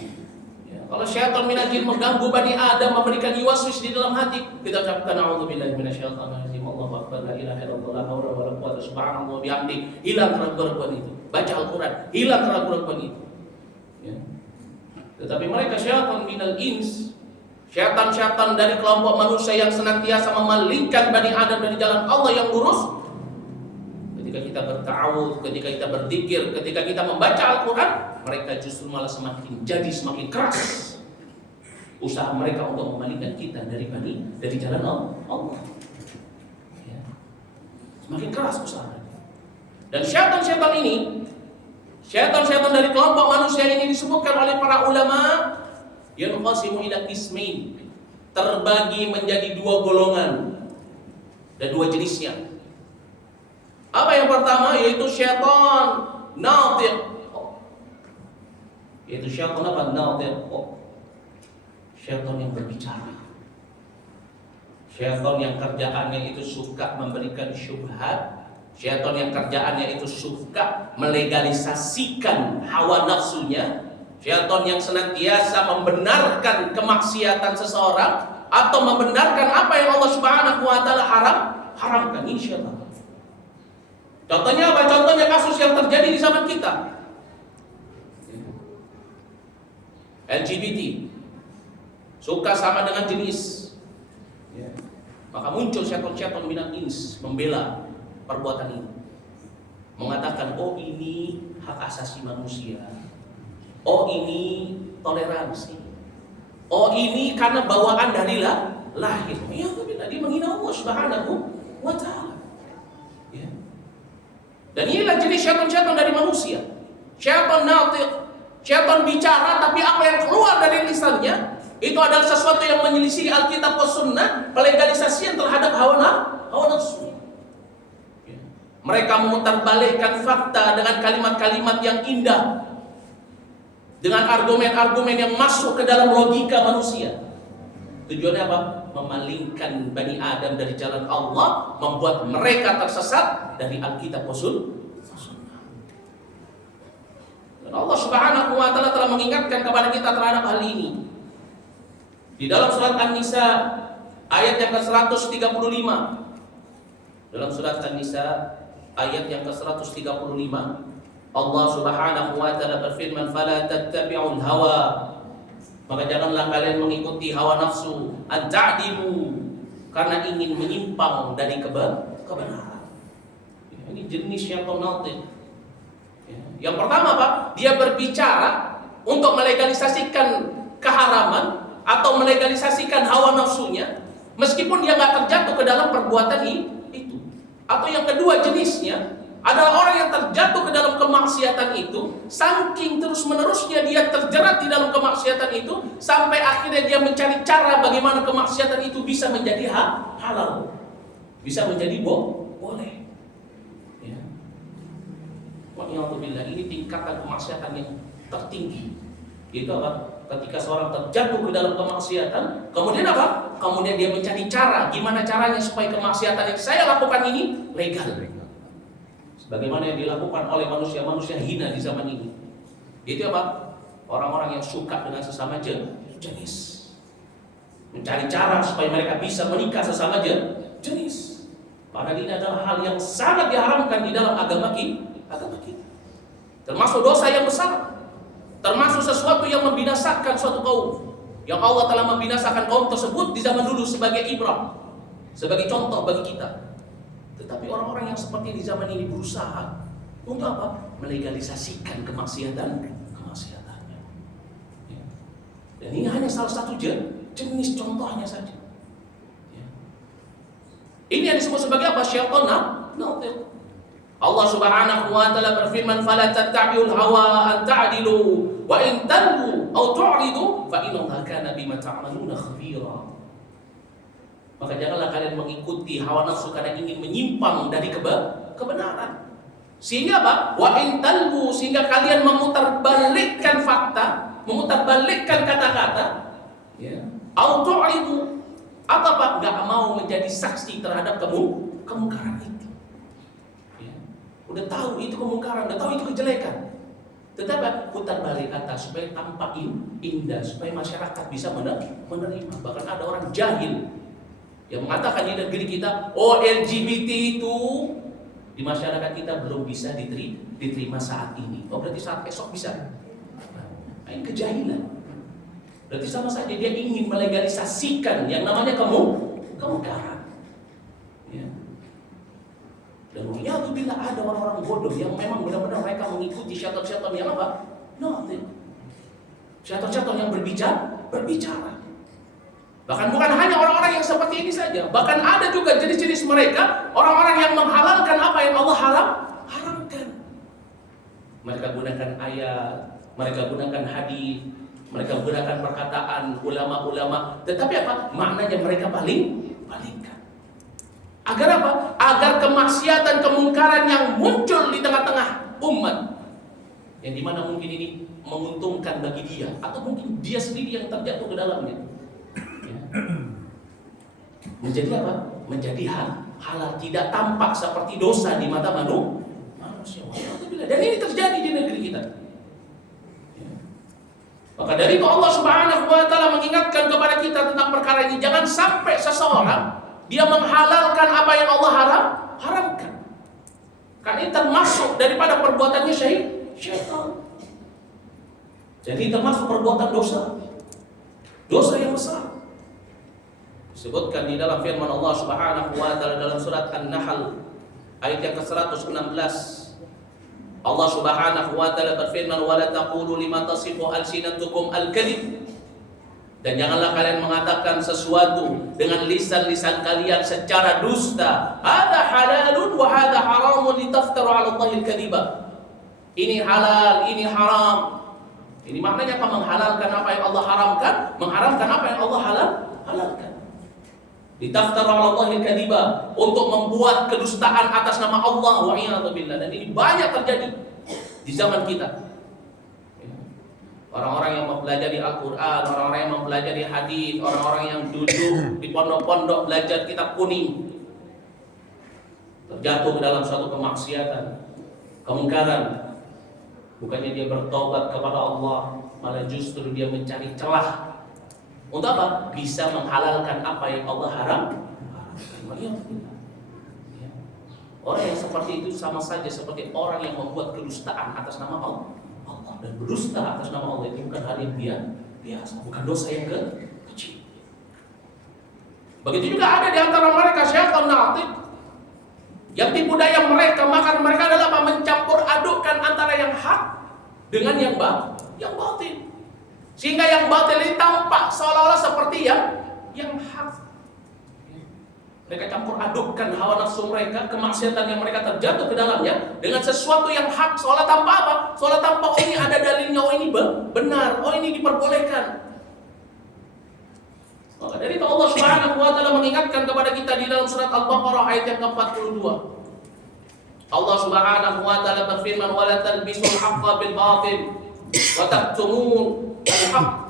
Ya, kalau syaitan minal jin mengganggu Bani Adam, memberikan waswis di dalam hati, kita ucapkan a'udzubillahi minasyaitonir rajim. Allahu akbar, la ilaha illallah, la haula wala quwwata subhanallah bihamdi. Hilang keraguan itu. Baca Al-Qur'an, hilang keraguan itu. Ya. Tetapi mereka syaitan minal ins, syaitan-syaitan dari kelompok manusia yang senantiasa memalingkan Bani Adam dari jalan Allah yang lurus. Ketika kita berta'awudz, ketika kita berzikir, ketika kita membaca Al-Quran, mereka justru malah semakin keras usaha mereka untuk memalingkan kita dari jalan Allah. Ya. Semakin keras usaha. Dan syaitan-syaitan ini, syaitan-syaitan dari kelompok manusia ini disebutkan oleh para ulama yanqasimu ila qismain. terbagi menjadi dua golongan dan dua jenisnya. Apa yang pertama? Yaitu syaitan natiq. Yaitu syaitan apa? Natiq. Syaitan yang berbicara. Syaitan yang kerjaannya itu suka memberikan syubhat. Syaitan yang kerjaannya itu suka melegalisasikan hawa nafsunya. Syaitan yang senantiasa membenarkan kemaksiatan seseorang atau membenarkan apa yang Allah Subhanahu wa taala haramkan. Ini syaitan. Contohnya apa? Contohnya kasus yang terjadi di zaman kita. LGBT. Suka sama dengan jenis. Maka muncul syaitan-syaitan minal ins membela perbuatan ini, mengatakan, oh ini hak asasi manusia, oh ini toleransi, oh ini karena bawaan dari lahir. Ya, tapi tadi menghina Allah Subhanahu wa taala. Ya. Dan inilah jenis syaitan-syaitan dari manusia. Syaitan natiq, syaitan bicara, tapi apa yang keluar dari lisannya itu adalah sesuatu yang menyelisih Alkitab dan Sunnah, pelegalisasian terhadap hawa nafsu. Mereka memutarbalikkan fakta dengan kalimat-kalimat yang indah, dengan argumen-argumen yang masuk ke dalam logika manusia. Tujuannya apa? Memalingkan Bani Adam dari jalan Allah, membuat mereka tersesat dari Alkitab dan Sunnah. Dan Allah Subhanahu wa taala telah mengingatkan kepada kita terhadap hal ini. Di dalam surat An-Nisa ayat yang ke-135. Dalam surat An-Nisa ayat yang ke-135, Allah Subhanahu wa taala berfirman, "Fala tattabi'ul hawa." Maka janganlah kalian mengikuti hawa nafsu, an ta'dilu, karena ingin menyimpang dari kebenaran. Ini jenis syaitan natiq. Yang pertama apa? Dia berbicara untuk melegalisasikan keharaman atau melegalisasikan hawa nafsunya, meskipun dia nggak terjatuh ke dalam perbuatan itu. Atau yang kedua jenisnya adalah orang yang terjatuh ke dalam kemaksiatan itu, saking terus-menerusnya dia terjerat di dalam kemaksiatan itu, sampai akhirnya dia mencari cara bagaimana kemaksiatan itu bisa menjadi halal, bisa menjadi boleh. Ya. Wa'iyadzubillah, ini tingkatan kemaksiatan yang tertinggi. Itu apa? Ketika seorang terjatuh ke dalam kemaksiatan, kemudian apa? Kemudian dia mencari cara, gimana caranya supaya kemaksiatan yang saya lakukan ini legal. Sebagaimana yang dilakukan oleh manusia-manusia hina di zaman ini. Itu apa? Orang-orang yang suka dengan sesama jenis. Mencari cara supaya mereka bisa menikah sesama jenis. Padahal ini adalah hal yang sangat diharamkan di dalam agama kita. Termasuk dosa yang besar. Termasuk sesuatu yang membinasakan suatu kaum, yang Allah telah membinasakan kaum tersebut di zaman dulu sebagai ibrah, sebagai contoh bagi kita. Tetapi orang-orang yang seperti di zaman ini berusaha untuk apa? Melegalisasikan kemaksiatannya. Ya. Dan ini hanya salah satu jenis contohnya saja. Ya. Ini yang disebut sebagai apa? Syaitan natiq. Allah Subhanahu wa taala berfirman, "Fala tattabi'ul hawa an ta'dilu wa in talwu aw tu'ridu fa innallaha kana bima ta'maluna khabira." Maka janganlah kalian mengikuti hawa nafsu karena ingin menyimpang dari kebenaran. Sehingga apa? Wa in talwu, sehingga kalian memutarbalikkan fakta, memutarbalikkan kata-kata, ya. Aw tu'ridu, atau apa? Enggak mau menjadi saksi terhadap kemungkaran itu. Udah tahu itu kemungkaran, udah tahu itu kejelekan, tetapi putar balik kata supaya tampak indah, supaya masyarakat bisa menerima. Bahkan ada orang jahil yang mengatakan di negeri kita, oh LGBT itu di masyarakat kita belum bisa diterima saat ini. Oh berarti saat esok bisa? Nah, ini kejahilan. Berarti sama saja dia ingin melegalisasikan yang namanya kemungkaran. Ya. Dan bila ada orang-orang bodoh yang memang benar-benar mereka mengikuti syaitan-syaitan yang apa? Syaitan-syaitan yang berbicara. Bahkan bukan hanya orang-orang yang seperti ini saja, bahkan ada juga jenis-jenis mereka, orang-orang yang menghalalkan apa yang Allah haramkan. Mereka gunakan ayat, mereka gunakan hadis Mereka menggunakan perkataan ulama-ulama, tetapi apa? Maknanya mereka palingkan. Agar apa? Agar kemaksiatan, kemungkaran yang muncul di tengah-tengah umat, yang dimana mungkin ini menguntungkan bagi dia, atau mungkin dia sendiri yang terjatuh ke dalamnya, ya. Menjadi apa? Menjadi halal, tidak tampak seperti dosa di mata manusia. Dan ini terjadi di negeri kita. Maka dari itu Allah Subhanahu wa taala mengingatkan kepada kita tentang perkara ini. Jangan sampai seseorang dia menghalalkan apa yang Allah haramkan. Karena ini termasuk daripada perbuatannya syaitan. Jadi termasuk perbuatan dosa. Dosa yang besar. Disebutkan di dalam firman Allah Subhanahu wa taala dalam surat An-Nahl ayat yang ke-116. Allah Subhanahu wa taala berfirman, "Wa la taqulu lima tasifu alsinatukum al-kadhib." Dan janganlah kalian mengatakan sesuatu dengan lisan-lisan kalian secara dusta. Hada halalun wa hada haramun litaftaru 'ala Allahi al-kadhiba. Ini halal, ini haram. Ini maknanya apa? Menghalalkan apa yang Allah haramkan, mengharamkan apa yang Allah halalkan. Litaftaru 'ala Allahi al-kadhiba, untuk membuat kedustaan atas nama Allah, wa iyadzu billah. Dan ini banyak terjadi di zaman kita. Orang-orang yang mempelajari Al-Quran, orang-orang yang mempelajari hadis, orang-orang yang duduk di pondok-pondok belajar kitab kuning, terjatuh ke dalam suatu kemaksiatan, kemungkaran. Bukannya dia bertobat kepada Allah, malah justru dia mencari celah. Untuk apa? Bisa menghalalkan apa yang Allah haramkan. Orang yang seperti itu sama saja seperti orang yang membuat kedustaan atas nama Allah. Dan berdusta atas nama Allah itu bukan hal yang biasa, bukan dosa yang kecil. Begitu juga ada di antara mereka syaitan natik, yang tipu daya mereka, maka mereka adalah apa? Mencampur adukkan antara yang hak dengan yang batil. Sehingga yang batil ini tampak seolah-olah seperti yang hak. Mereka campur adukkan hawa nafsu mereka, kemaksiatan yang mereka terjatuh ke dalamnya dengan sesuatu yang hak, seolah tanpa apa? Seolah tanpa oh ini ada dalilnya, oh ini benar, oh ini diperbolehkan. Maka dari itu Allah Subhanahu wa taala mengingatkan kepada kita di dalam surat Al-Baqarah ayat yang ke-42. Allah Subhanahu wa taala berfirman, "Wa la talbisul haqqo bil batil wa taktumun al-haqq."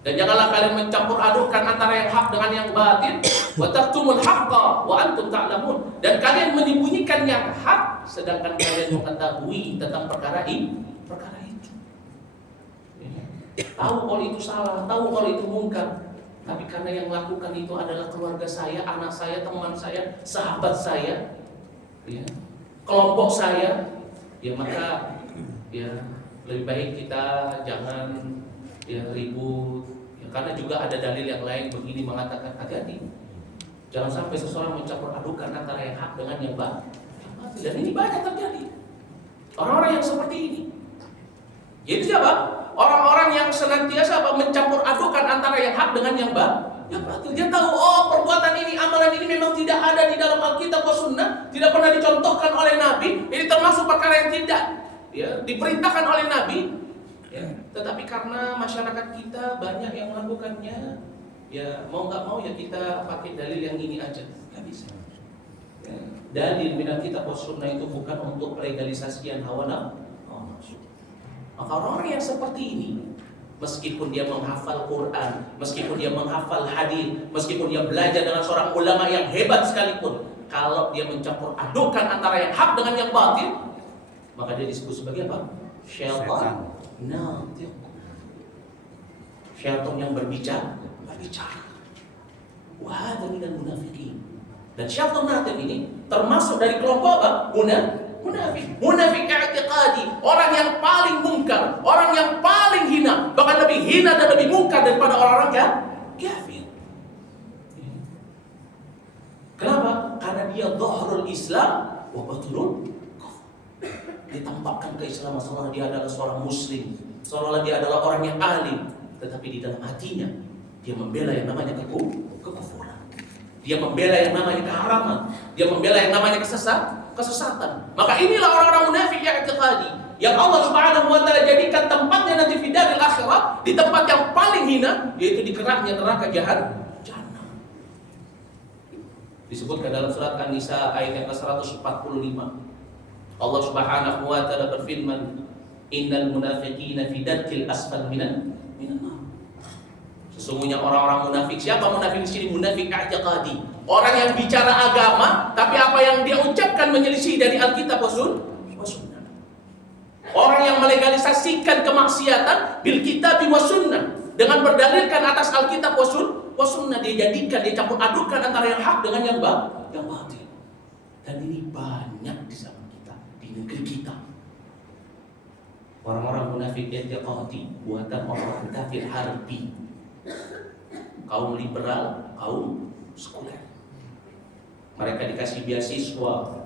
Dan janganlah kalian mencampur adukkan antara yang hak dengan yang batil. Wa taktumul haqqa wa antum ta'lamun. Dan kalian menyembunyikan yang hak sedangkan kalian mengetahui tentang perkara itu. Tahu kalau itu salah, tahu kalau itu mungkar. Tapi karena yang melakukan itu adalah keluarga saya, anak saya, teman saya, sahabat saya, ya, kelompok saya, ya maka ya lebih baik kita jangan ribut, ya, karena juga ada dalil yang lain begini mengatakan hati-hati, jangan sampai seseorang mencampur adukan antara yang hak dengan yang batil. Dan ini banyak terjadi orang-orang yang seperti ini. Jadi siapa? Orang-orang yang senantiasa mencampur adukan antara yang hak dengan yang batil. Dia tahu, oh perbuatan ini, amalan ini memang tidak ada di dalam Alkitab atau Sunnah, tidak pernah dicontohkan oleh Nabi. Ini termasuk perkara yang tidak diperintahkan oleh Nabi. Ya, tetapi karena masyarakat kita banyak yang melakukannya, ya mau nggak mau ya kita pakai dalil yang ini aja, nggak bisa. Ya, dalil minat kita sunnah itu bukan untuk legalisasian hawa nafsu. Maka orang-orang yang seperti ini, meskipun dia menghafal Quran, meskipun dia menghafal hadis, meskipun dia belajar dengan seorang ulama yang hebat sekalipun, kalau dia mencampur adukan antara yang hak dengan yang batil, maka dia disebut sebagai apa? Syaitan. Nah, syaitan yang berbicara. Wah, minal munafiqin. Dan syaitan natif ini termasuk dari kelompok apa? Munafik. Munafik i'tiqadi, orang yang paling mungkar, orang yang paling hina, bahkan lebih hina dan lebih mungkar daripada orang-orang kafir. Kenapa? Karena dia dhahrul Islam wa batinul kufur. Ditampakkan keislaman seolah dia adalah seorang muslim, seolah dia adalah orang yang alim, tetapi di dalam hatinya dia membela yang namanya kekufuran. Dia membela yang namanya keharaman, dia membela yang namanya kesesatan. Maka inilah orang-orang munafik yang i'tiqadi, yang Allah Subhanahu wa taala jadikan tempatnya nanti di daril akhirat di tempat yang paling hina, yaitu di keraknya neraka jahanam. Disebutkan dalam surat An-Nisa ayat yang ke-145. Allah Subhanahu wa taala berfirman, "Innal munafiqina fi darkil asfal minan nar." Sesungguhnya orang-orang munafik. Siapa munafik di sini? Munafik i'tiqadi. Orang yang bicara agama, tapi apa yang dia ucapkan menyelisih dari Alkitab wa Sunnah. Orang yang melegalisasikan kemaksiatan bil kitab wa sunnah, dengan berdalilkan atas Alkitab wa Sunnah, dia jadikan, dia campur adukan antara yang hak dengan yang batil. Dan ini banyak di zaman kita, di negeri kita. Orang-orang munafik i'tiqadi, buatan orang kafir harbi, kaum liberal, kaum sekuler. Mereka dikasih beasiswa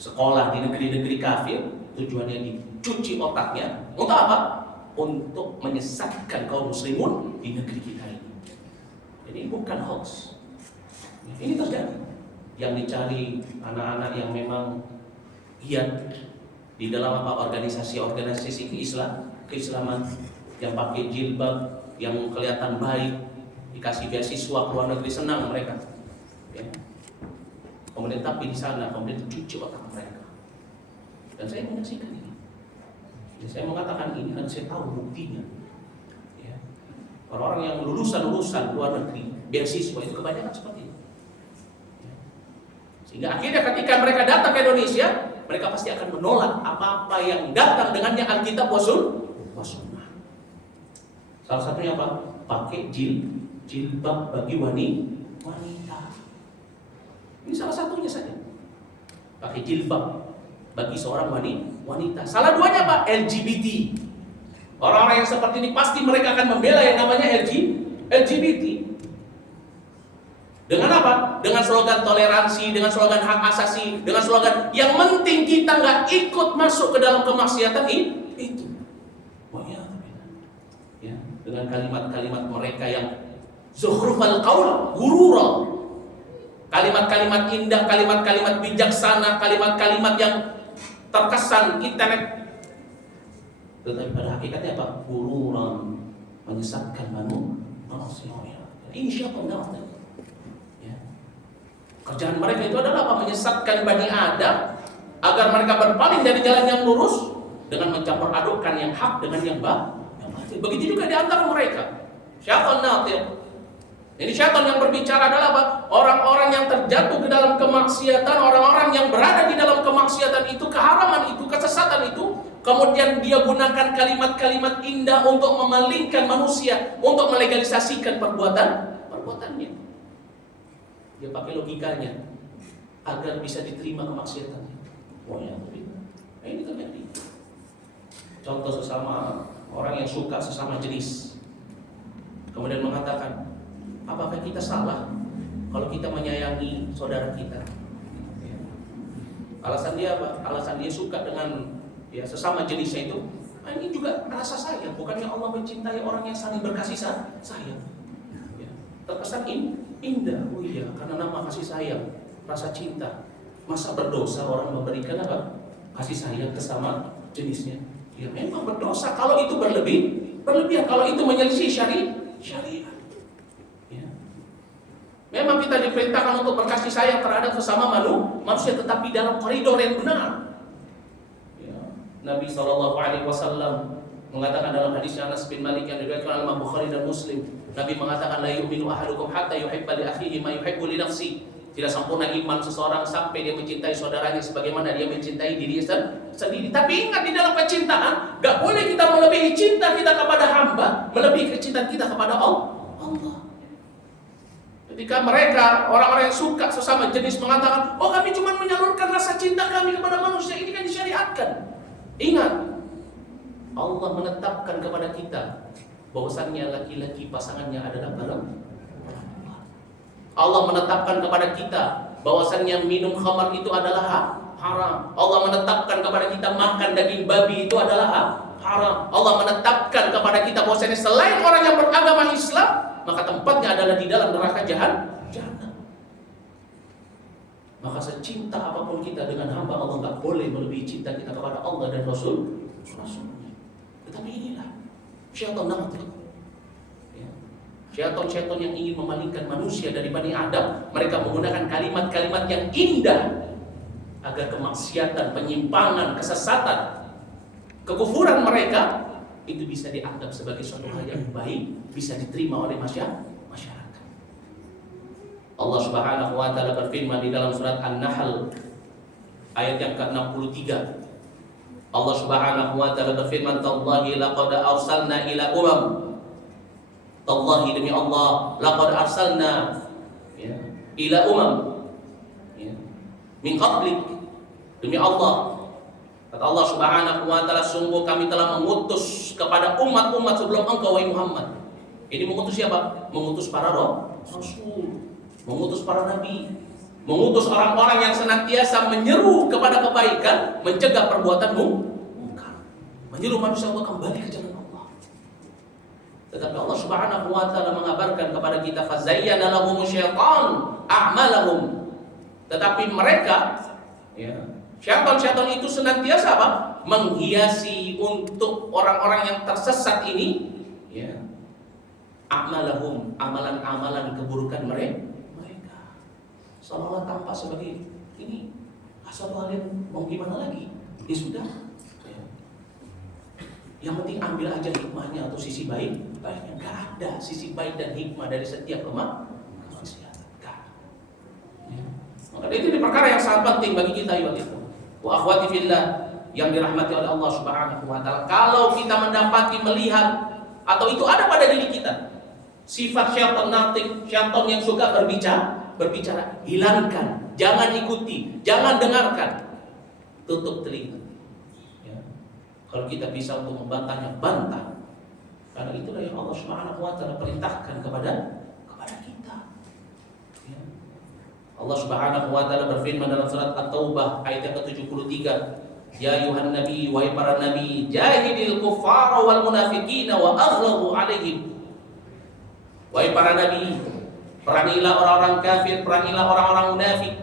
sekolah di negeri-negeri kafir, tujuannya dicuci otaknya. Untuk apa? Untuk menyesatkan kaum muslimun di negeri kita ini. Jadi bukan hoax. Ini terjadi. Yang dicari anak-anak yang memang giat di dalam organisasi keislaman, yang pakai jilbab, yang kelihatan baik, dikasih beasiswa ke luar negeri, senang mereka. Ya. Kemudian tapi di sana kemudian dicuci otak mereka. Dan saya menyaksikan ini. Jadi saya mengatakan ini dan saya tahu buktinya. Orang-orang yang lulusan luar negeri, beasiswa itu kebanyakan seperti itu. Sehingga akhirnya ketika mereka datang ke Indonesia, mereka pasti akan menolak apa-apa yang datang dengannya Alkitab wa Sunnah. Salah satunya apa? Pakai jilbab bagi wanita. Ini salah satunya saja. Pakai jilbab bagi seorang wanita. Salah duanya apa? LGBT. Orang-orang yang seperti ini pasti mereka akan membela yang namanya LGBT. Dengan apa? Dengan slogan toleransi, dengan slogan hak asasi, dengan slogan yang penting kita nggak ikut masuk ke dalam kemaksiatan itu. Ya, dengan kalimat-kalimat mereka yang zukhrufal qaul gurura. Kalimat-kalimat indah, kalimat-kalimat bijaksana, kalimat-kalimat yang terkesan internet. Tetapi pada hakikatnya apa? Gururan, menyesatkan manusia. Ini siapa namanya? Ya. Kerjaan mereka itu adalah apa? Menyesatkan Bani Adam agar mereka berpaling dari jalan yang lurus dengan mencampur adukkan yang hak dengan yang batil. Begitu juga di antara mereka. Syaitan natir. Ini syaitan yang berbicara adalah apa? Orang-orang yang terjatuh ke dalam kemaksiatan, orang-orang yang berada di dalam kemaksiatan itu, keharaman itu, kesesatan itu, kemudian dia gunakan kalimat-kalimat indah untuk memalingkan manusia, untuk melegalisasikan perbuatannya. Dia pakai logikanya agar bisa diterima kemaksiatannya. Nah, ini terjadi. Contoh sesama orang yang suka sesama jenis, kemudian mengatakan, apakah kita salah kalau kita menyayangi saudara kita? Alasan dia apa? Alasan dia suka dengan sesama jenisnya itu. Nah, ini juga rasa sayang. Bukannya Allah mencintai orang yang saling berkasih sayang? Terkesan indah. Oh iya, karena nama kasih sayang, rasa cinta. Masa berdosa orang memberikan apa? Kasih sayang ke sama jenisnya. Ya memang berdosa kalau itu berlebihan, kalau itu menyelisih syariat. Memang kita diperintahkan untuk berkasih sayang terhadap sesama manusia, tetapi dalam koridor yang benar. Nabi SAW mengatakan dalam hadis Anas bin Malik yang diriwayatkan oleh Imam Bukhari dan Muslim, Nabi mengatakan, la yu'minu ahadukum hatta yuhibba li akhihi ma yuhibbu li nafsi. Tidak sempurna iman seseorang sampai dia mencintai saudaranya sebagaimana dia mencintai dirinya sendiri. Tapi ingat, di dalam kecintaan gak boleh kita melebihi cinta kita kepada hamba, melebihi kecintaan kita kepada Allah. Ketika mereka, orang-orang yang suka sesama jenis mengatakan, oh kami cuma menyalurkan rasa cinta kami kepada manusia, ini kan disyariatkan. Ingat, Allah menetapkan kepada kita bahwasannya laki-laki pasangannya adalah barang. Allah menetapkan kepada kita bahwasannya minum khamar itu adalah haram. Allah menetapkan kepada kita makan daging babi itu adalah haram. Allah menetapkan kepada kita bahwasannya selain orang yang beragama Islam, maka tempatnya adalah di dalam neraka jahanam. Maka secinta apapun kita dengan hamba Allah, gak boleh melebihi cinta kita kepada Allah dan Rasulnya. Tetapi inilah Syaitan natik. Ya. Syaitan yang ingin memalingkan manusia dari Bani Adam, mereka menggunakan kalimat-kalimat yang indah agar kemaksiatan, penyimpangan, kesesatan, kekufuran mereka itu bisa dianggap sebagai suatu hal yang baik, bisa diterima oleh masyarakat. Allah Subhanahu wa taala berfirman di dalam surat An-Nahl ayat yang ke-63. Allah Subhanahu wa taala berfirman, "Tallahi laqad arsalna ila umam." Tallahi, demi Allah, laqad arsalna ila umam min qablik. Demi Allah, kata Allah Subhanahu wa taala, sungguh kami telah mengutus kepada umat-umat sebelum engkau, wahai Muhammad. Ini mengutus siapa? Mengutus para rasul, mengutus para nabi, mengutus orang-orang yang senantiasa menyeru kepada kebaikan, mencegah perbuatan mungkar, menyeru manusia untuk kembali ke jalan Allah. Tetapi Allah Subhanahu wa taala mengabarkan kepada kita, fazayyana lahum syaitan a'malahum. Tetapi mereka, syaitan itu senantiasa apa? Menghiasi untuk orang-orang yang tersesat ini, a'malahum, amalan-amalan keburukan mereka. Seolah-olah tampak sebagai ini asal kalian mau gimana lagi? Ya sudah. Yang penting ambil aja hikmahnya atau sisi baiknya. Gak ada sisi baik dan hikmah dari setiap kemaksiatan. Maka itu perkara yang sangat penting bagi kita, ya wa akhwati fillah yang dirahmati oleh Allah Subhanahu wa taala. Kalau kita mendapati, melihat, atau itu ada pada diri kita sifat syaitan natik, syaitan yang suka berbicara, hilangkan, jangan ikuti, jangan dengarkan, tutup telinga. Kalau kita bisa untuk membantahnya, bantah. Karena itulah yang Allah Subhanahu wa taala perintahkan kepada kita. Allah Subhanahu wa taala berfirman dalam surat At-Taubah ayat yang ke-73, ya ayuhan nabi, wahai para nabi, jahidil kuffara wal munafiqina wa aghlabu alaihim. Wahai para nabi, perangilah orang-orang kafir, perangilah orang-orang munafik.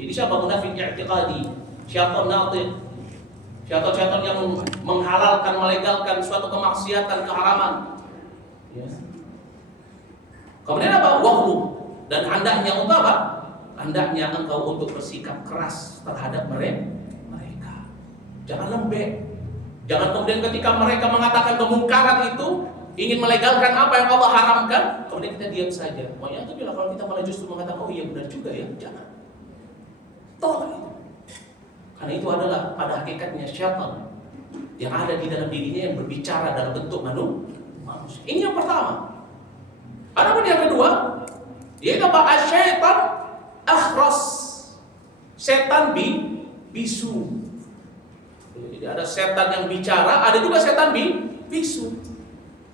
Ini siapa munafik i'tiqadi? Syaitan natik, syaitan yang menghalalkan, melegalkan suatu kemaksiatan, keharaman. Kemudian apa? Wahlu. Dan hendaknya untuk apa? Hendaknya engkau untuk bersikap keras terhadap mereka. Jangan lembek. Jangan kemudian ketika mereka mengatakan kemungkaran itu, ingin melegalkan apa yang Allah haramkan, kemudian kita diam saja. Makanya itu bila kalau kita malah justru mengatakan, oh iya benar juga ya, jangan. Tolak itu. Karena itu adalah pada hakikatnya syaitan yang ada di dalam dirinya yang berbicara dalam bentuk manusia. Ini yang pertama. Adapun yang kedua, yaitu apa? Syaitan akhras, setan bisu. Jadi ada setan yang bicara, ada juga setan bisu.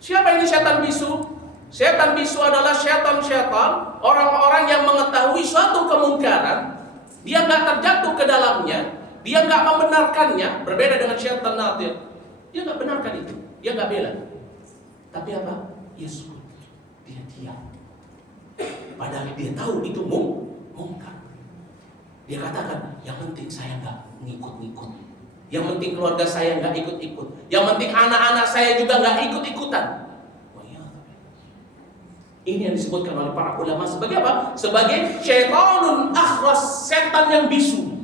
Siapa ini setan bisu? Setan bisu adalah syaitan-syaitan, orang-orang yang mengetahui suatu kemungkaran, dia nggak terjatuh ke dalamnya, dia nggak membenarkannya. Berbeda dengan syaitan natir, dia nggak benarkan itu, dia nggak bela. Tapi apa? Yesus, dia diam. Padahal dia tahu itu mungkar. Dia katakan, yang penting saya nggak ngikut-ngikut. Yang penting keluarga saya nggak ikut-ikut. Yang penting anak-anak saya juga nggak ikut-ikutan. Ini yang disebutkan oleh para ulama sebagai apa? Sebagai syaitanun akhras, setan yang bisu.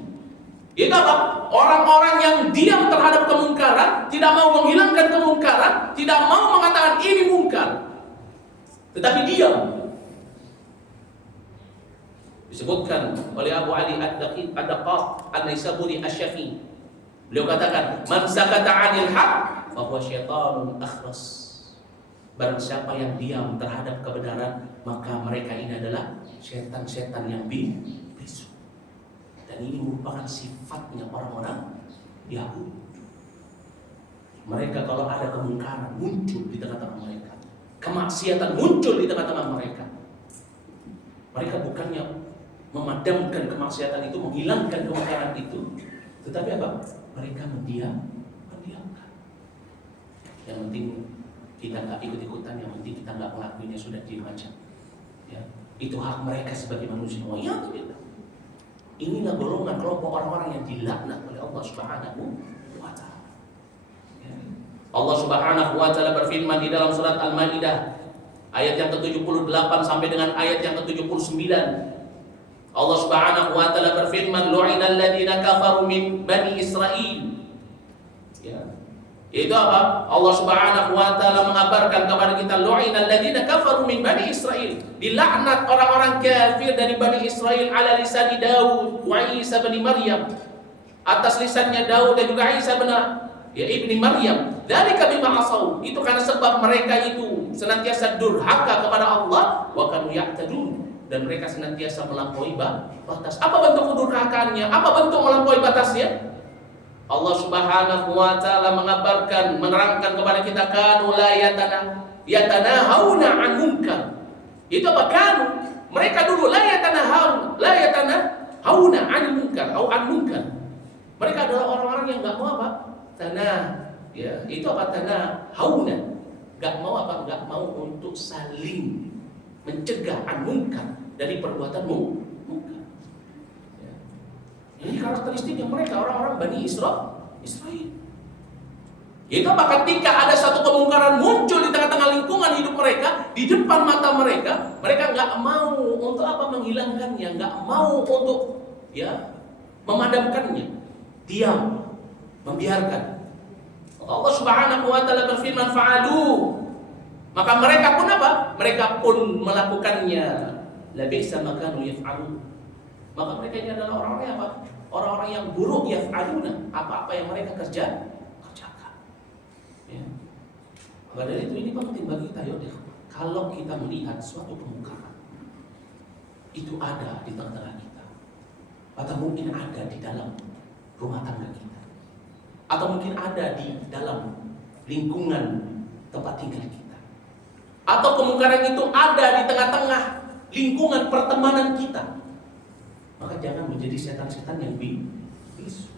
Itu apa? Orang-orang yang diam terhadap kemungkaran, tidak mau menghilangkan kemungkaran, tidak mau mengatakan ini mungkar, tetapi diam. Disebutkan oleh Abu Ali Ad-Daqqaq An-Naisaburi Asy-Syafi'i. Beliau katakan, man sakata 'anil haq fa huwa syaitanun akhras. Barang siapa yang diam terhadap kebenaran, maka mereka ini adalah setan-setan yang bisu. Dan ini merupakan sifatnya orang-orang Yahudi. Mereka kalau ada kemungkaran muncul di tengah-tengah mereka, kemaksiatan muncul di tengah-tengah mereka. Mereka bukannya memadamkan kemaksiatan itu, menghilangkan kemungkaran itu, tetapi apa? Mereka mendiamkan. Yang penting kita nggak ikut-ikutan, yang penting kita nggak ngelakuinnya, sudah diam aja. Ya, itu hak mereka sebagai manusia. Oh ya, tidak. Inilah golongan kelompok orang-orang yang dilaknat oleh Allah Subhanahu wa taala. Ya. Allah Subhanahu wa taala berfirman di dalam surat Al-Maidah ayat yang ke-78 sampai dengan ayat yang ke-79. Allah Subhanahu wa taala berfirman, "Lu'inal ladzina kafaru min bani Israil." Ya. Itu apa? Allah Subhanahu wa taala mengabarkan kepada kita, "Lu'inal ladzina kafaru min bani Israil." Dilaknat orang-orang kafir dari Bani Israel ala lisan Daud wa Isa bin Maryam. Atas lisannya Daud dan juga Isa bin ibni Maryam. Dzalika bima asaw. Itu karena sebab mereka itu senantiasa durhaka kepada Allah, wa kanu ya'tadun, dan mereka senantiasa melampaui batas. Apa bentuk kedurhakaannya? Apa bentuk melampaui batasnya? Allah Subhanahu wa taala mengabarkan, menerangkan kepada kita, kanu la yatanahawna an munkar. Itu apa? Kanu, mereka dulu la yatanahawna an munkar atau an munkar. Mereka adalah orang-orang yang enggak mau apa? Ya, itu apa? Hauna. Enggak mau apa? Enggak mau untuk saling mencegah an munkar, dari perbuatan munkar. Ya. Ini karakteristiknya mereka, orang-orang Bani Israel. Itu apa? Ketika ada satu kemungkaran muncul di tengah-tengah lingkungan hidup mereka, di depan mata mereka, mereka nggak mau untuk apa? Menghilangkannya, nggak mau untuk memadamkannya, diam, membiarkan. Allah Subhanahu wa taala berfirman, fa'alu, maka mereka pun apa? Mereka pun melakukannya. Labisa ma kanu yaf'alun. Maka mereka ini adalah orang-orang yang apa? Orang-orang yang buruk, yaf'aluna, apa-apa yang mereka kerjakan. Ya. Maka dari itu ini penting bagi kita, kalau kita melihat suatu kemungkaran itu ada di tengah-tengah kita, atau mungkin ada di dalam rumah tangga kita, atau mungkin ada di dalam lingkungan tempat tinggal kita, atau kemungkaran itu ada di tengah-tengah lingkungan pertemanan kita, maka jangan menjadi setan-setan yang bisu.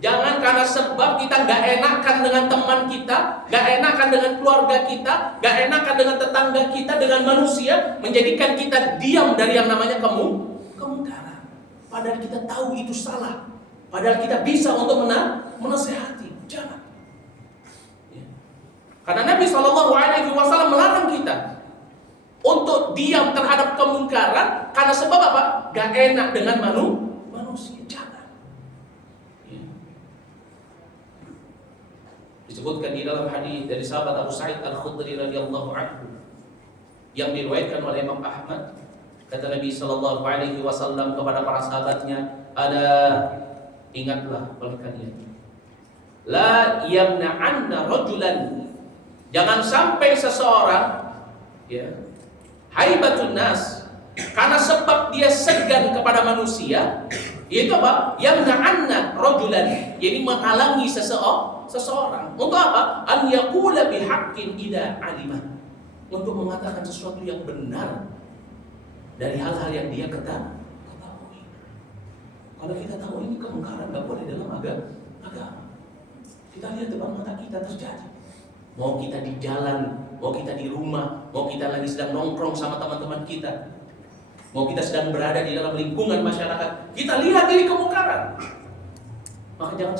Jangan karena sebab kita gak enakan dengan teman kita, gak enakan dengan keluarga kita, gak enakan dengan tetangga kita, dengan manusia, menjadikan kita diam dari yang namanya kemungkaran. Padahal kita tahu itu salah, padahal kita bisa untuk menasehati. Jangan. Ya. Karena Nabi SAW melarang kita untuk diam terhadap kemungkaran karena sebab apa? Gak enak dengan manusia. Jangan. Ya. Disebutkan di dalam hadis dari sahabat Abu Sa'id Al-Khudri radhiyallahu anhu yang diriwayatkan oleh Imam Ahmad, kata Nabi sallallahu alaihi wasallam kepada para sahabatnya, "Ada, ingatlah oleh kalian, la yamna'anna rajulan, jangan sampai seseorang haibatun nas, karena sebab dia segan kepada manusia, itu apa? Yamna'anna rajulan, jadi menghalangi seseorang untuk apa? An yaqula bihaqqin idza alima, untuk mengatakan sesuatu yang benar dari hal-hal yang dia ketahui. Kalau kita tahu ini kemungkaran nggak boleh dalam agama, kita lihat depan mata kita terjadi. Mau kita di jalan, mau kita di rumah, mau kita lagi sedang nongkrong sama teman-teman kita, mau kita sedang berada di dalam lingkungan masyarakat, kita lihat ini kemungkaran. Maka jangan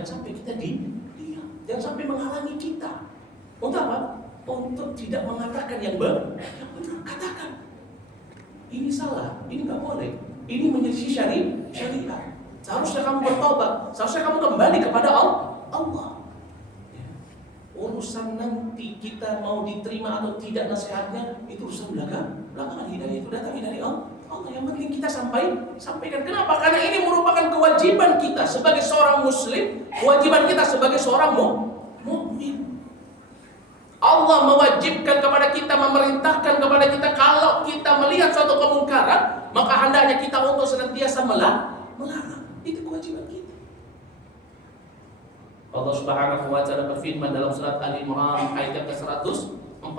sampai kita diam, jangan sampai menghalangi kita. Untuk apa? Untuk tidak mengatakan yang benar. Katakan, ini salah, ini nggak boleh, ini menyelisihi syariat. Seharusnya kamu bertobat, seharusnya kamu kembali kepada Allah. Urusan nanti kita mau diterima atau tidak nasihatnya, itu urusan belakangan. Hidayah itu datangnya dari Allah. Yang penting kita sampaikan. Kenapa? Karena ini merupakan kewajiban kita sebagai seorang muslim, kewajiban kita sebagai seorang mukmin. Allah mewajibkan kepada kita, memerintahkan kepada kita, kalau kita melihat suatu kemungkaran, maka hendaknya kita untuk senantiasa melarang. Itu kewajiban kita. Allah Subhanahu wa taala berfirman dalam surat Al-Imran ayat ke-104.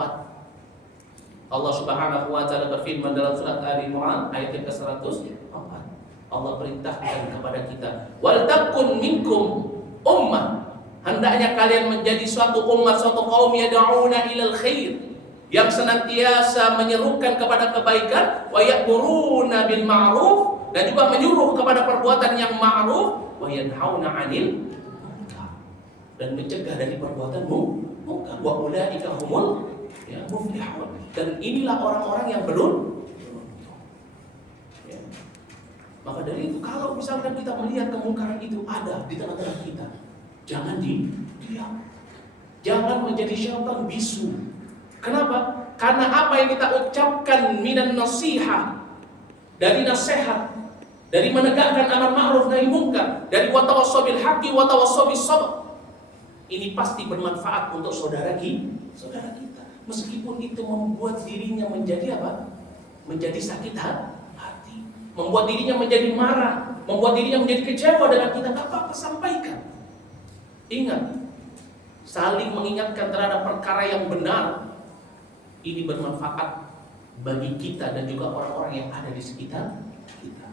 Allah Subhanahu wa taala berfirman dalam surat Al-Imran ayat ke-104. Allah perintahkan kepada kita, wal takun minkum ummah, hendaknya kalian menjadi suatu umat, suatu kaum yad'una ilal khair, yang senantiasa menyerukan kepada kebaikan, wa ya'muruna bil ma'ruf, dan juga menyuruh kepada perbuatan yang ma'ruf, wa yanhauna 'anil, dan mencegah dari perbuatan mungkar. Wa ulaika humul muflihun. Dan inilah orang-orang yang beruntung. Ya. Maka dari itu kalau misalkan kita melihat kemungkaran itu ada di tengah-tengah kita, jangan diam. Jangan menjadi syaitan bisu. Kenapa? Karena apa yang kita ucapkan minan nasihah, dari nasihat, dari menegakkan amar ma'ruf nahi munkar, dari wa tawassaw bil haqqi wa tawassaw bis sabr, ini pasti bermanfaat untuk saudara kita. Meskipun itu membuat dirinya menjadi apa? Menjadi sakit hati, membuat dirinya menjadi marah, membuat dirinya menjadi kecewa dengan kita, enggak apa-apa, sampaikan. Ingat, saling mengingatkan terhadap perkara yang benar ini bermanfaat bagi kita dan juga orang-orang yang ada di sekitar kita.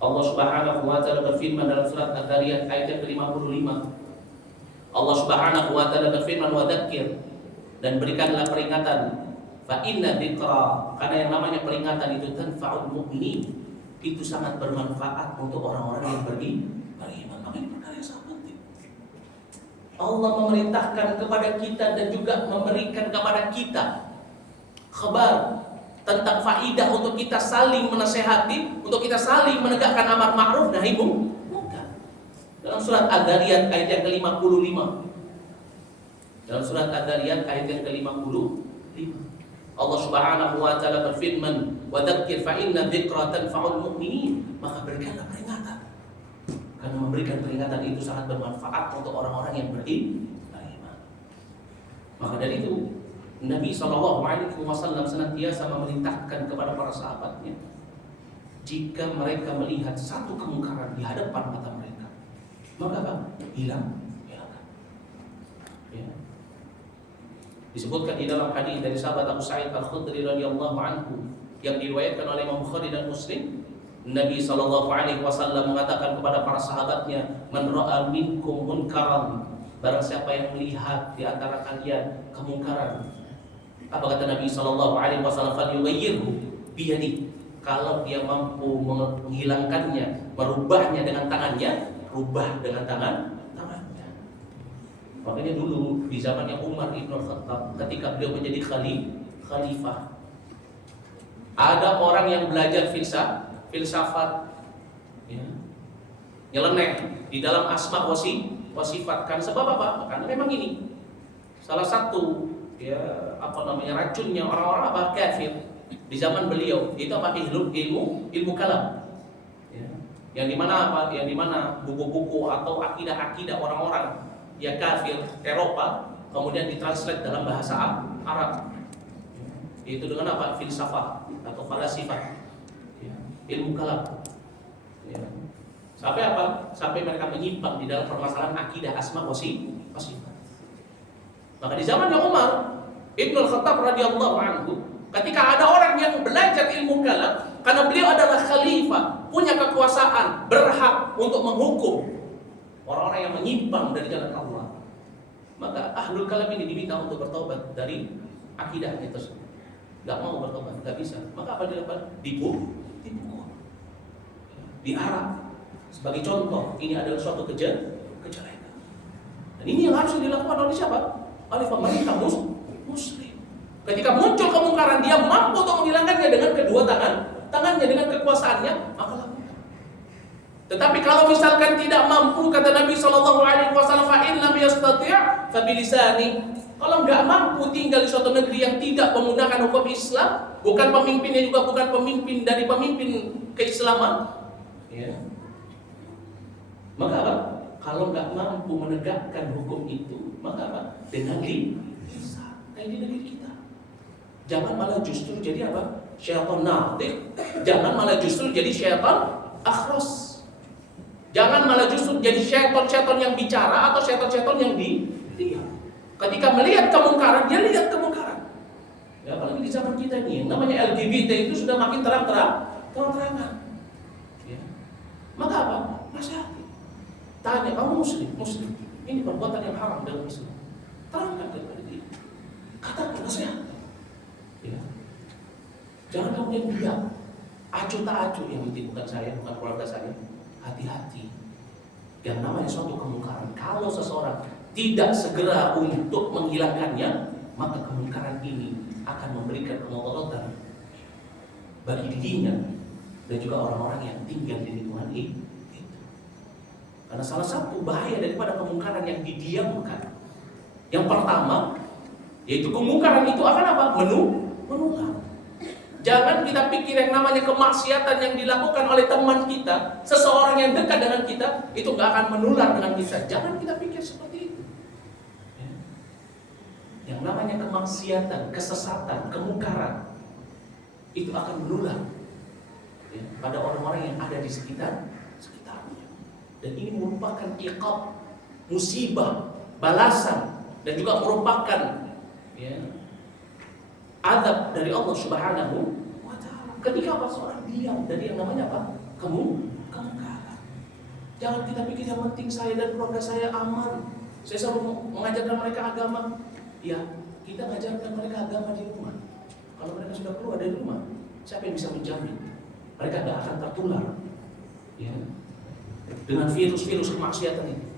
Allah Subhanahu wa taala berfirman dalam surat Ad-Dariyat ayat yang ke-55. Allah Subhanahu wa taala berfirman, wa dzakir, dan berikanlah peringatan, fa inna dzikra, karena yang namanya peringatan itu tanfa'ul mu'minin, itu sangat bermanfaat untuk orang-orang yang beriman. Maka ini perkara yang sangat penting. Allah memerintahkan kepada kita dan juga memberikan kepada kita kabar tentang faidah untuk kita saling menasehati, untuk kita saling menegakkan amar ma'ruf nahi munkar. Dalam surat Ad-Dariyat ayat yang ke-55. Dalam surat Ad-Dariyat ayat yang ke-55, Allah Subhanahu wa taala berfirman, wa dzakir fa inna dzikra tanfa'ul mu'minin, maka berikanlah peringatan. Karena memberikan peringatan itu sangat bermanfaat untuk orang-orang yang beriman. Maka dari itu Nabi SAW senantiasa memerintahkan kepada para sahabatnya, jika mereka melihat satu kemungkaran di hadapan mata mereka, maka apa? Hilangkan. Ya. Disebutkan di dalam hadis dari sahabat Abu Sa'id Al-Khudri radhiyallahu anhu yang diriwayatkan oleh Imam Bukhari dan Muslim, Nabi SAW mengatakan kepada para sahabatnya, man ra'a minkum munkaran, barang siapa yang melihat di antara kalian kemungkaran, apa kata Nabi SAW, falyughayyirhu biyadihi, kalau dia mampu menghilangkannya, merubahnya dengan tangannya, rubah dengan tangannya. Makanya dulu di zamannya Umar Ibn Khattab, ketika beliau menjadi khalifah, ada orang yang belajar filsafat, ya, nyeleneh di dalam asma wa sifat. Kan sebab apa? Karena memang ini salah satu racunnya orang-orang apa? Kafir di zaman beliau, itu apa? Ilmu kalam. Ya. Yang dimana apa? Yang dimana buku-buku atau akidah-akidah orang-orang ya kafir Eropa kemudian ditranslate dalam bahasa Arab. Itu dengan apa? Filsafat atau falasifat, ya, ilmu kalam. Ya. Sampai apa? Sampai mereka menyimpang di dalam permasalahan akidah asma wa sifat. Maka di zamannya Umar Ibn Khattab radhiyallahu anhu, ketika ada orang yang belajar ilmu kalam, karena beliau adalah khalifah, punya kekuasaan, berhak untuk menghukum orang-orang yang menyimpang dari jalan Allah, maka ahlul kalam ini diminta untuk bertobat dari akidahnya tersebut. Gak mau bertobat, gak bisa. Maka apa dilakukan? Dipukul. Diarak. Sebagai contoh, ini adalah suatu kejelekan. Dan ini yang harus dilakukan oleh siapa? Oleh pemerintah muslim. Ketika muncul kemungkaran, dia mampu untuk menghilangkannya dengan kedua tangannya dengan kekuasaannya, maka lakukan. Tetapi kalau misalkan tidak mampu, kata Nabi SAW, fa in lam yastati' fa bilisani. Kalau nggak mampu tinggal di suatu negeri yang tidak menggunakan hukum Islam, bukan pemimpinnya juga bukan pemimpin dari pemimpin keislaman, ya, maka apa? Kalau nggak mampu menegakkan hukum itu, maka apa? Dengan lisan. Kayak di negeri kita. Jangan malah justru jadi apa? Syaitan natik. Jangan malah justru jadi syaitan akhras. Jangan malah justru jadi syaitan yang bicara atau syaitan yang diam. Ketika melihat kemungkaran, dia lihat kemungkaran. Ya, apalagi di zaman kita ini, yang namanya LGBT itu sudah makin terang-terangan. Ya. Maka apa? Nasihati. Tanya, kamu muslim, ini perbuatan yang haram dalam Islam. Terangkan kepada dia. Katakan nasihat. Ya. Jangan kemudian diam. Acuh tak acuh, yang penting bukan saya, bukan keluarga saya. Hati-hati. Yang namanya suatu kemungkaran, kalau seseorang tidak segera untuk menghilangkannya, maka kemungkaran ini akan memberikan kemudaratan bagi dirinya dan juga orang-orang yang tinggal di lingkungan itu. Karena salah satu bahaya daripada kemungkaran yang didiamkan, yang pertama, yaitu kemungkaran itu akan apa? Menular. Jangan kita pikir yang namanya kemaksiatan yang dilakukan oleh teman kita, seseorang yang dekat dengan kita, itu gak akan menular dengan kita. Jangan kita pikir seperti itu. Yang namanya kemaksiatan, kesesatan, kemungkaran, itu akan menular pada orang-orang yang ada di sekitarnya. Dan ini merupakan iqab, musibah, balasan, dan juga merupakan azab dari Allah Subhanahu wa ta'ala. Ketika seorang diam dari yang namanya apa? Kemungkaran. Jangan kita pikir yang penting saya dan keluarga saya aman. Saya selalu mengajarkan mereka agama. Ya, kita mengajarkan mereka agama di rumah. Kalau mereka sudah keluar dari rumah, siapa yang bisa menjamin mereka tidak akan tertular dengan virus-virus kemaksiatan itu?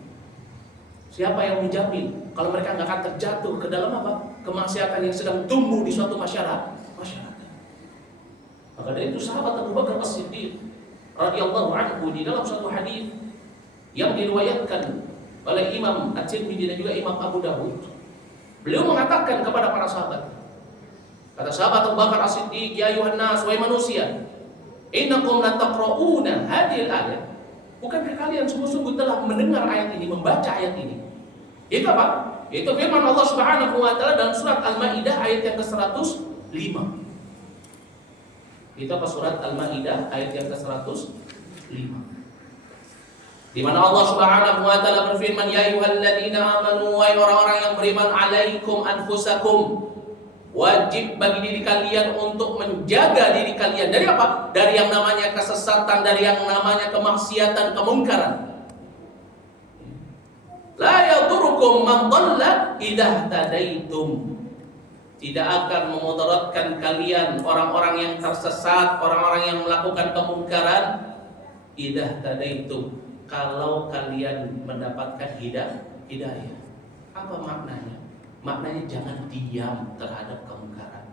Siapa yang menjamin kalau mereka nggak akan terjatuh ke dalam apa? Kemaksiatan yang sedang tumbuh di suatu masyarakat. Maka dari itu sahabat Abu Bakar As-Siddiq radhiyallahu anhu di dalam suatu hadis yang diriwayatkan oleh Imam At-Tirmidzi dan juga Imam Abu Dawud, beliau mengatakan kepada para sahabat, kata sahabat Abu Bakar As-Siddiq, ya ayuhan nas, wahai manusia, innakum lataqra'una hadhil ayat. Bukankah kalian sungguh-sungguh telah mendengar ayat ini, membaca ayat ini? Itu apa? Itu firman Allah Subhanahu wa ta'ala dalam surat Al-Maidah ayat yang ke-105. Itu apa? Surat Al-Maidah ayat yang ke-105. Di mana Allah Subhanahu wa ta'ala berfirman, ya ayyuhalladzina amanu, wahai orang-orang yang beriman, alaikum anfusakum. Wajib bagi diri kalian untuk menjaga diri kalian dari apa? Dari yang namanya kesesatan, dari yang namanya kemaksiatan, kemungkaran. La yadurukum man dhalla idza tadaitum. Tidak akan memudaratkan kalian orang-orang yang tersesat, orang-orang yang melakukan kemungkaran, idza tadaitum, kalau kalian mendapatkan hidayah. Apa maknanya? Maknanya jangan diam terhadap kemungkaran.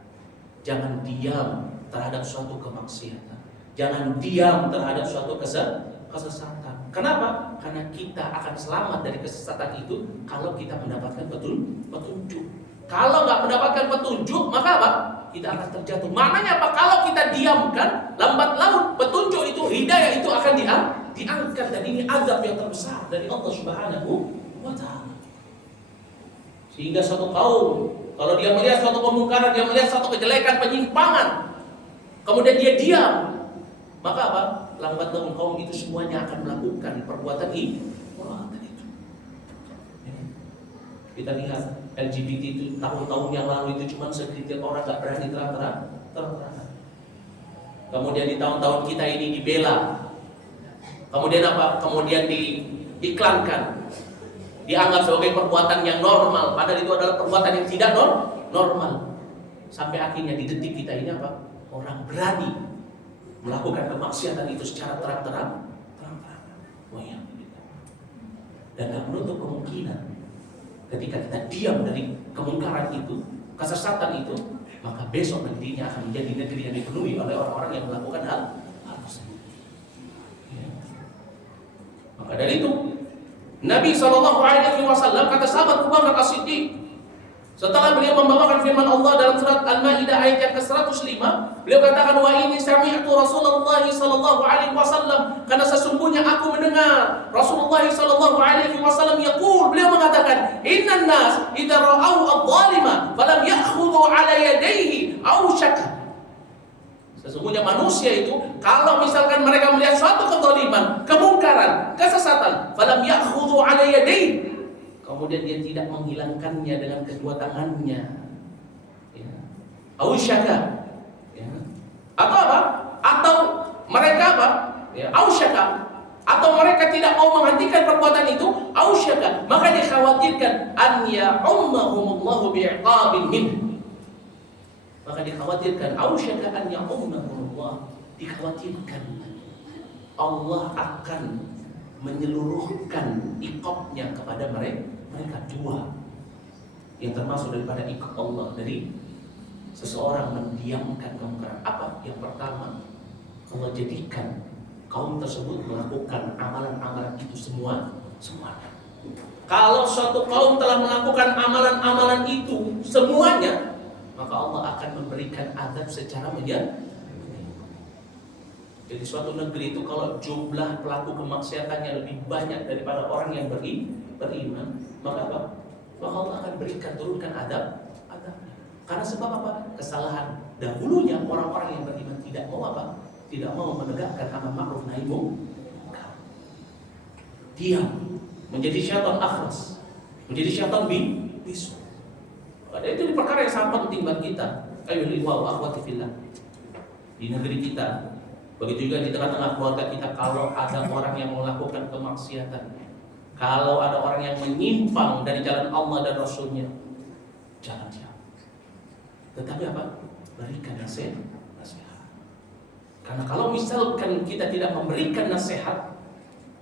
Jangan diam terhadap suatu kemaksiatan. Jangan diam terhadap suatu kesesatan. Kenapa? Karena kita akan selamat dari kesesatan itu kalau kita mendapatkan petunjuk. Kalau nggak mendapatkan petunjuk, maka apa? Kita akan terjatuh. Maknanya apa? Kalau kita diamkan, lambat laun petunjuk itu, hidayah itu akan diangkat, dan ini azab yang terbesar dari Allah Subhanahu wa ta'ala. Sehingga suatu kaum, kalau dia melihat suatu kemungkaran, dia melihat suatu kejelekan, penyimpangan, kemudian dia diam, maka apa? Lambat laun kaum itu semuanya akan melakukan perbuatan itu. Kita lihat LGBT itu tahun-tahun yang lalu itu cuma segelintir orang gak berani terang-terangan. Kemudian di tahun-tahun kita ini dibela. Kemudian apa? Kemudian diiklankan, dianggap sebagai perbuatan yang normal, padahal itu adalah perbuatan yang tidak normal. Sampai akhirnya di detik kita ini apa? Orang berani melakukan kemaksiatan itu secara terang-terangan. Dan tak menutup kemungkinan ketika kita diam dari kemungkaran itu, kesesatan itu, maka besok negerinya akan menjadi negeri yang dipenuhi oleh orang-orang yang melakukan hal tersebut. Maka dari itu Nabi SAW, kata sahabat Abu Bakar As-Siddiq, setelah beliau membawakan firman Allah dalam surat Al-Maidah ayat yang ke-105, beliau katakan, wa inni sami'tu Rasulullah sallallahu alaihi wasallam, karena sesungguhnya aku mendengar Rasulullah sallallahu alaihi wasallam yaqul, beliau mengatakan, innan nas idza ra'au adh-dhalima falam ya'khudhu 'ala yadayhi aw syaka. Sesungguhnya manusia itu kalau misalkan mereka melihat suatu kezaliman, kemungkaran, kesesatan, falam ya'khudhu 'ala yadayhi, kemudian dia tidak menghilangkannya dengan kedua tangannya, ausyaka, atau apa? Atau mereka apa? Ausyaka, atau mereka tidak mau menghentikan perbuatan itu, ausyaka, maka dikhawatirkan an ya'ummahumullahu bi'iqabin min. Maka dikhawatirkan ausyaka an ya'ummahumullah, dikhawatirkan Allah akan menyeluruhkan iqabnya kepada mereka dua, yang termasuk daripada iqab Allah dari seseorang mendiamkan kemungkaran. Apa? Yang pertama, Allah jadikan kaum tersebut melakukan amalan-amalan itu semuanya. Kalau suatu kaum telah melakukan amalan-amalan itu semuanya, maka Allah akan memberikan azab secara menjadi. Jadi suatu negeri itu kalau jumlah pelaku kemaksiatannya lebih banyak daripada orang yang beriman, maka apa? Maka Allah akan turunkan azabnya. Karena sebab apa? Kesalahan dahulunya orang-orang yang beriman tidak mau apa? Tidak mau menegakkan amar ma'ruf nahi munkar. Diam, menjadi syaitan akhras, menjadi syaitan bisu. Ada itu di perkara yang sangat penting bagi kita. Ayyuhal ikhwah wa akhwati fillah. Di negeri kita, begitu juga di tengah-tengah keluarga kita, kalau ada orang yang melakukan kemaksiatan, kalau ada orang yang menyimpang dari jalan Allah dan Rasulnya, jangan diam. Tetapi apa? Berikan nasihat. Karena kalau misalkan kita tidak memberikan nasihat,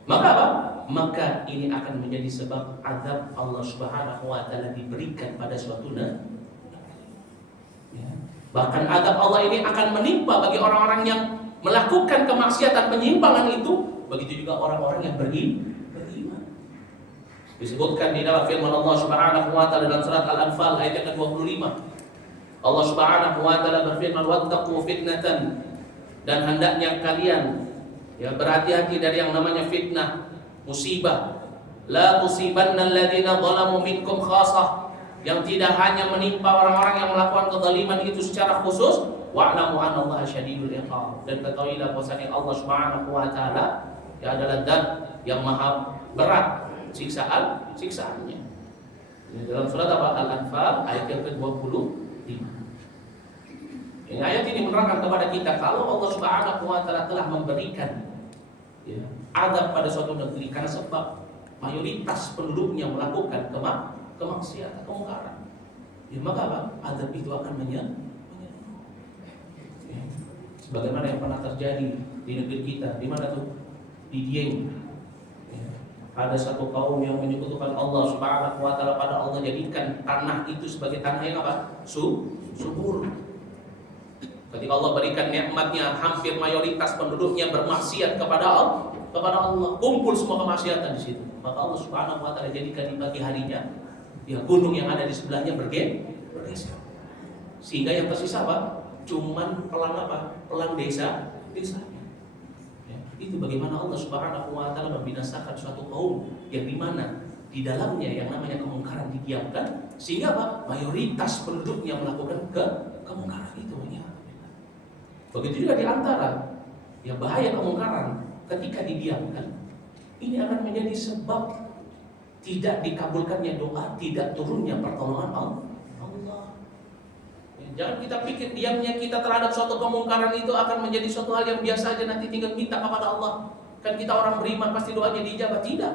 maka apa? Maka ini akan menjadi sebab azab Allah Subhanahu wa taala diberikan pada suatu negeri. Ya. Bahkan azab Allah ini akan menimpa bagi orang-orang yang melakukan kemaksiatan penyimpangan itu, begitu juga orang-orang yang beriman. Disebutkan di dalam firman Allah Subhanahu wa taala dalam surat Al-Anfal ayat yang ke-25. Allah Subhanahu wa taala berfirman, wattaqu fitnatan, dan hendaknya kalian berhati-hati dari yang namanya fitnah, musibah. La tusibanna alladziina zalamu minkum khassah, yang tidak hanya menimpa orang-orang yang melakukan kezaliman itu secara khusus. Wa'lamu annallaha syadidul iqab, dan ketahuilah bahwasanya Allah Subhanahu wa taala adalah zat yang maha berat siksaannya. Dalam surat Al-Anfal ayat yang ke-25. Ini ayat ini menerangkan kepada kita kalau Allah Subhanahu wa taala telah memberikan azab pada suatu negeri karena sebab mayoritas penduduknya melakukan kemaksiatan, kemungkaran, maka apa? Azab itu akan menyentuh. Sebagaimana yang pernah terjadi di negeri kita, di mana tuh? Di Dieng. Ada satu kaum yang menyekutukan Allah Subhanahu wa taala, pada Allah jadikan tanah itu sebagai tanah yang apa? Subur. Ketika Allah berikan nikmatnya, hampir mayoritas penduduknya bermaksiat kepada Allah, kumpul semua kemaksiatan di situ. Maka Allah Subhanahu wa taala jadikan di pagi harinya gunung yang ada di sebelahnya bergeser. Sehingga yang tersisa apa? Cuman pelang desa. Itu bagaimana Allah Subhanahu wa taala membinasakan suatu kaum yang dimana di dalamnya yang namanya kemungkaran didiamkan, sehingga apa? Mayoritas penduduknya melakukan kemungkaran itu. Begitu juga di antara bahaya kemungkaran ketika didiamkan, ini akan menjadi sebab tidak dikabulkannya doa, tidak turunnya pertolongan Allah. Jangan kita pikir diamnya kita terhadap suatu kemungkaran itu akan menjadi suatu hal yang biasa aja, nanti tinggal minta kepada Allah. Kan kita orang beriman pasti doanya diijabah. Tidak.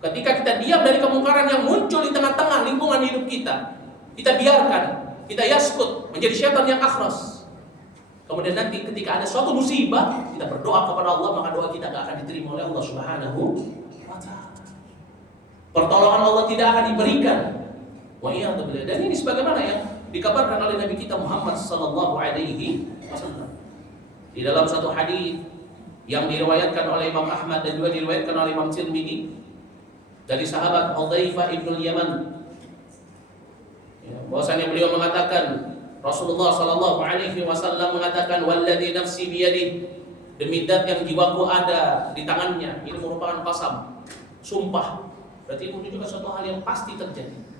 Ketika kita diam dari kemungkaran yang muncul di tengah-tengah lingkungan hidup kita, kita biarkan, kita yaskut, menjadi syaitan yang akhras. Kemudian nanti ketika ada suatu musibah, kita berdoa kepada Allah, maka doa kita tidak akan diterima oleh Allah Subhanahu wa taala. Pertolongan Allah tidak akan diberikan. Dan ini sebagaimana yang dikabarkan oleh Nabi kita Muhammad sallallahu alaihi wasallam. Di dalam satu hadis yang diriwayatkan oleh Imam Ahmad dan juga diriwayatkan oleh Imam Tirmidzi dari sahabat Hudzaifah bin Yaman, bahwasanya beliau mengatakan, Rasulullah sallallahu alaihi wasallam mengatakan, walladzi nafsi biyadihi, demi zat yang jiwaku ada di tangannya. Ini merupakan qasam, sumpah. Berarti itu juga suatu hal yang pasti terjadi.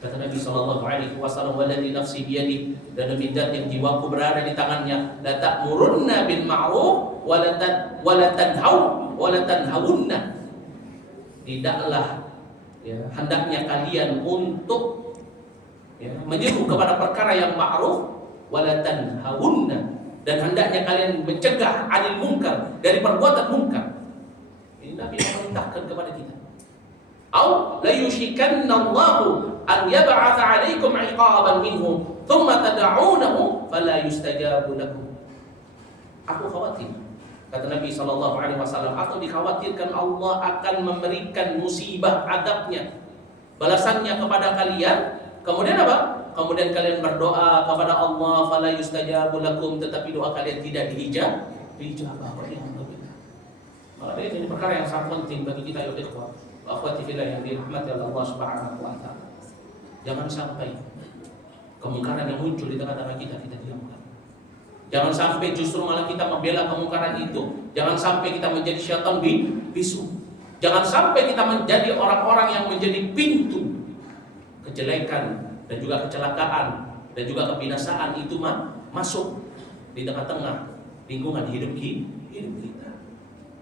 Kata Nabi sallallahu alaihi wasallam, walladzi nafsi biyadihi, dan demi zat yang jiwaku berada di tangannya, la ta'murunna bil ma'ruf wa la tanhawunna. Tidaklah hendaknya kalian untuk menyeru kepada perkara yang ma'ruf, wala tanhawunna, dan hendaknya kalian mencegah 'anil munkar, dari perbuatan munkar. Ini Nabi memerintahkan kepada kita. Au la yushikanna Allahu an yab'atsa 'alaikum 'iqaban minhu thumma tad'unahu fala yustajabu lakum. Aku khawatir Kata Nabi SAW, atau dikhawatirkan Allah akan memberikan musibah adabnya, balasannya kepada kalian. Kemudian apa? Kemudian kalian berdoa kepada Allah, fala yustajabu lakum, tetapi doa kalian tidak dijabah. Maka ini perkara yang sangat penting bagi kita, ya ikhwah wa akhwati fillah yang dirahmati oleh Allah Subhanahu wa taala. Jangan sampai kemungkaran yang muncul di tengah-tengah kita diamkan. Jangan sampai justru malah kita membela kemungkaran itu. Jangan sampai kita menjadi syaitan bisu. Jangan sampai kita menjadi orang-orang yang menjadi pintu kejelekan dan juga kecelakaan dan juga kebinasaan itu masuk di tengah-tengah lingkungan hidup kita.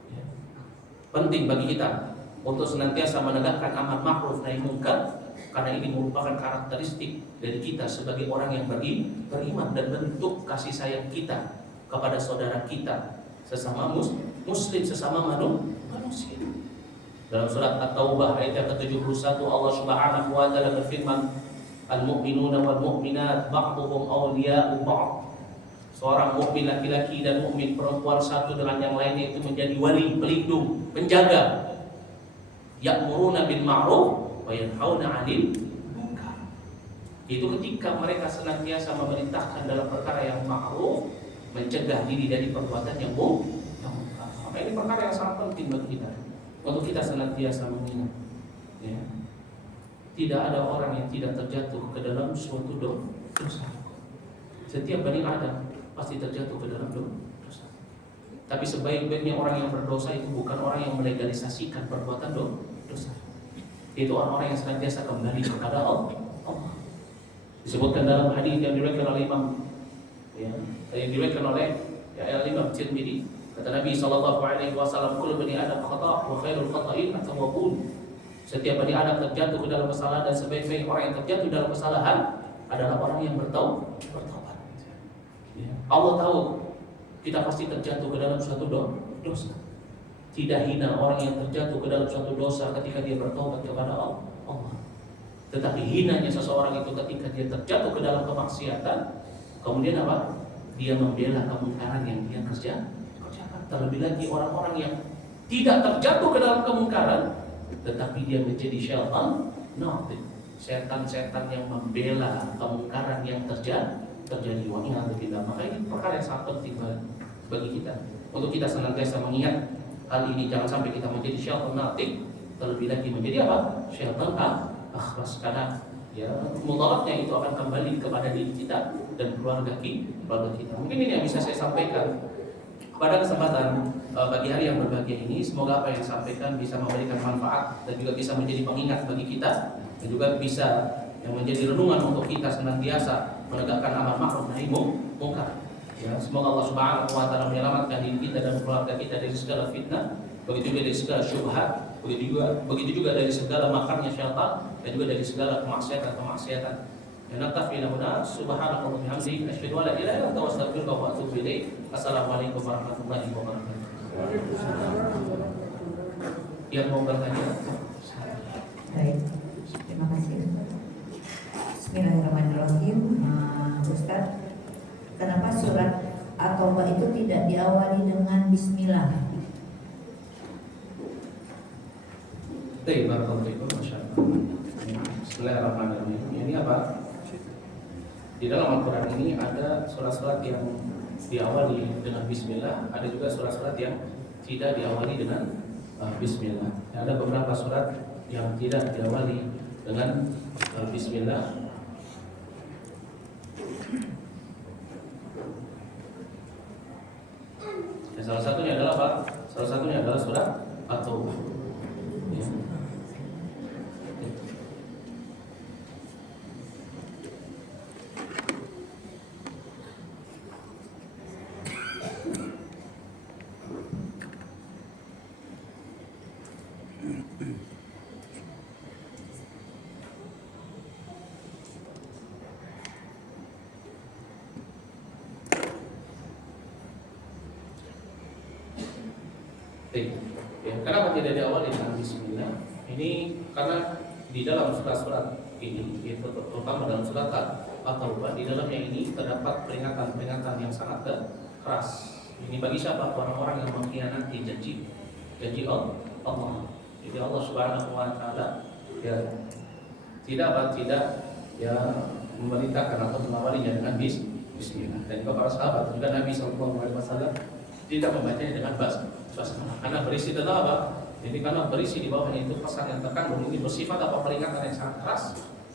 Ya. Penting bagi kita untuk senantiasa menegakkan amar ma'ruf nahi munkar, karena ini merupakan karakteristik dari kita sebagai orang yang beriman dan bentuk kasih sayang kita kepada saudara kita sesama muslim, sesama manusia. Dalam surat At-Taubah ayat yang ke-71 Allah Subhanahu wa taala berfirman, al-mu'minuna wal mu'minat ba'dhuhum awliya'u ba'd. Seorang mukmin laki-laki dan mukmin perempuan satu dengan yang lainnya itu menjadi wali, pelindung, penjaga. Ya'muruna bil ma'ruf wa yanhauna 'anil munkar. Itu ketika mereka senantiasa memerintahkan dalam perkara yang ma'ruf, mencegah diri dari perbuatan yang munkar. Maka ini perkara yang sangat penting bagi kita, untuk kita senantiasa mengingat, ya. Tidak ada orang yang tidak terjatuh ke dalam suatu dosa. Setiap Bani Adam pasti terjatuh ke dalam dosa. Tapi sebaik-baiknya orang yang berdosa itu bukan orang yang melegalisasikan perbuatan dosa. Itu orang-orang yang senantiasa kembali kepada Allah. Disebutkan dalam hadis yang diriwayatkan oleh Imam, ya, yang diriwayatkan oleh Imam Tirmidzi, kata Nabi SAW, kullu bani Adam khata' wa khairul khata'in at-tawwabun. Setiap bani Adam terjatuh ke dalam kesalahan, dan sebaik-baik orang yang terjatuh dalam kesalahan adalah orang yang bertaubat. Ya. Allah tahu kita pasti terjatuh ke dalam suatu dosa. Tidak hina orang yang terjatuh ke dalam suatu dosa ketika dia bertobat kepada Allah. Tetapi hinanya seseorang itu ketika dia terjatuh ke dalam kemaksiatan, kemudian apa? Dia membela kemungkaran yang dia kerjakan. Terlebih lagi orang-orang yang tidak terjatuh ke dalam kemungkaran, tetapi dia menjadi syaitan, setan-setan yang membela kemungkaran yang terjadi. Maka ini perkara yang sangat penting bagi kita, untuk kita senantiasa mengingat hal ini. Jangan sampai kita menjadi syaitan natik, terlebih lagi menjadi apa? Syaitan akhras, karena ya mudaratnya itu akan kembali kepada diri kita dan keluarga kita. Mungkin ini yang bisa saya sampaikan pada kesempatan pagi hari yang berbahagia ini. Semoga apa yang disampaikan bisa memberikan manfaat dan juga bisa menjadi pengingat bagi kita, dan juga bisa yang menjadi renungan untuk kita senantiasa menegakkan amar ma'ruf nahi munkar. Ya, semoga Allah Subhanahu wa taala menyelamatkan diri kita dan keluarga kita dari segala fitnah, begitu juga dari segala syubhat, begitu juga dari segala makarnya syaitan, dan juga dari segala kemaksiatan. Ya, naktafi lahuna subhanallahi wa bihamdihi asyhadu an la ilaha illa anta astaghfiruka wa atubu ilaik. Assalamualaikum warahmatullahi wabarakatuh. Yang mau bertanya? Baik, terima kasih. Bismillahirrahmanirrahim. Ustaz, kenapa surat At-Taubah itu tidak diawali dengan bismillah? Baik, barakallahu fiikum, masyaallah. Bismillahirrahmanirrahim. Ini apa? Di dalam Al-Quran ini ada surat-surat yang diawali dengan bismillah, ada juga surat-surat yang tidak diawali dengan bismillah. Ada beberapa surat yang tidak diawali dengan bismillah. Ya, salah satunya adalah apa? Salah satunya adalah surat At-Taubah. Ya. Ya, kenapa tidak diawali dengan bismillah? Ini karena di dalam surat-surat ini, terutama dalam surat At-Taubah, di dalamnya ini terdapat peringatan-peringatan yang sangat keras, Ini bagi siapa? Orang-orang yang mengkhianati janji Allah. Jadi Allah Subhanahu wa taala ya tidak ya memerintahkan atau mengawalinya dengan bismillah. Dan juga para sahabat juga Nabi SAW tidak membacanya dengan basmalah karena berisi tentang apa? Jadi karena berisi di bawahnya itu pesan yang terkandung ini bersifat apa, peringatan yang sangat keras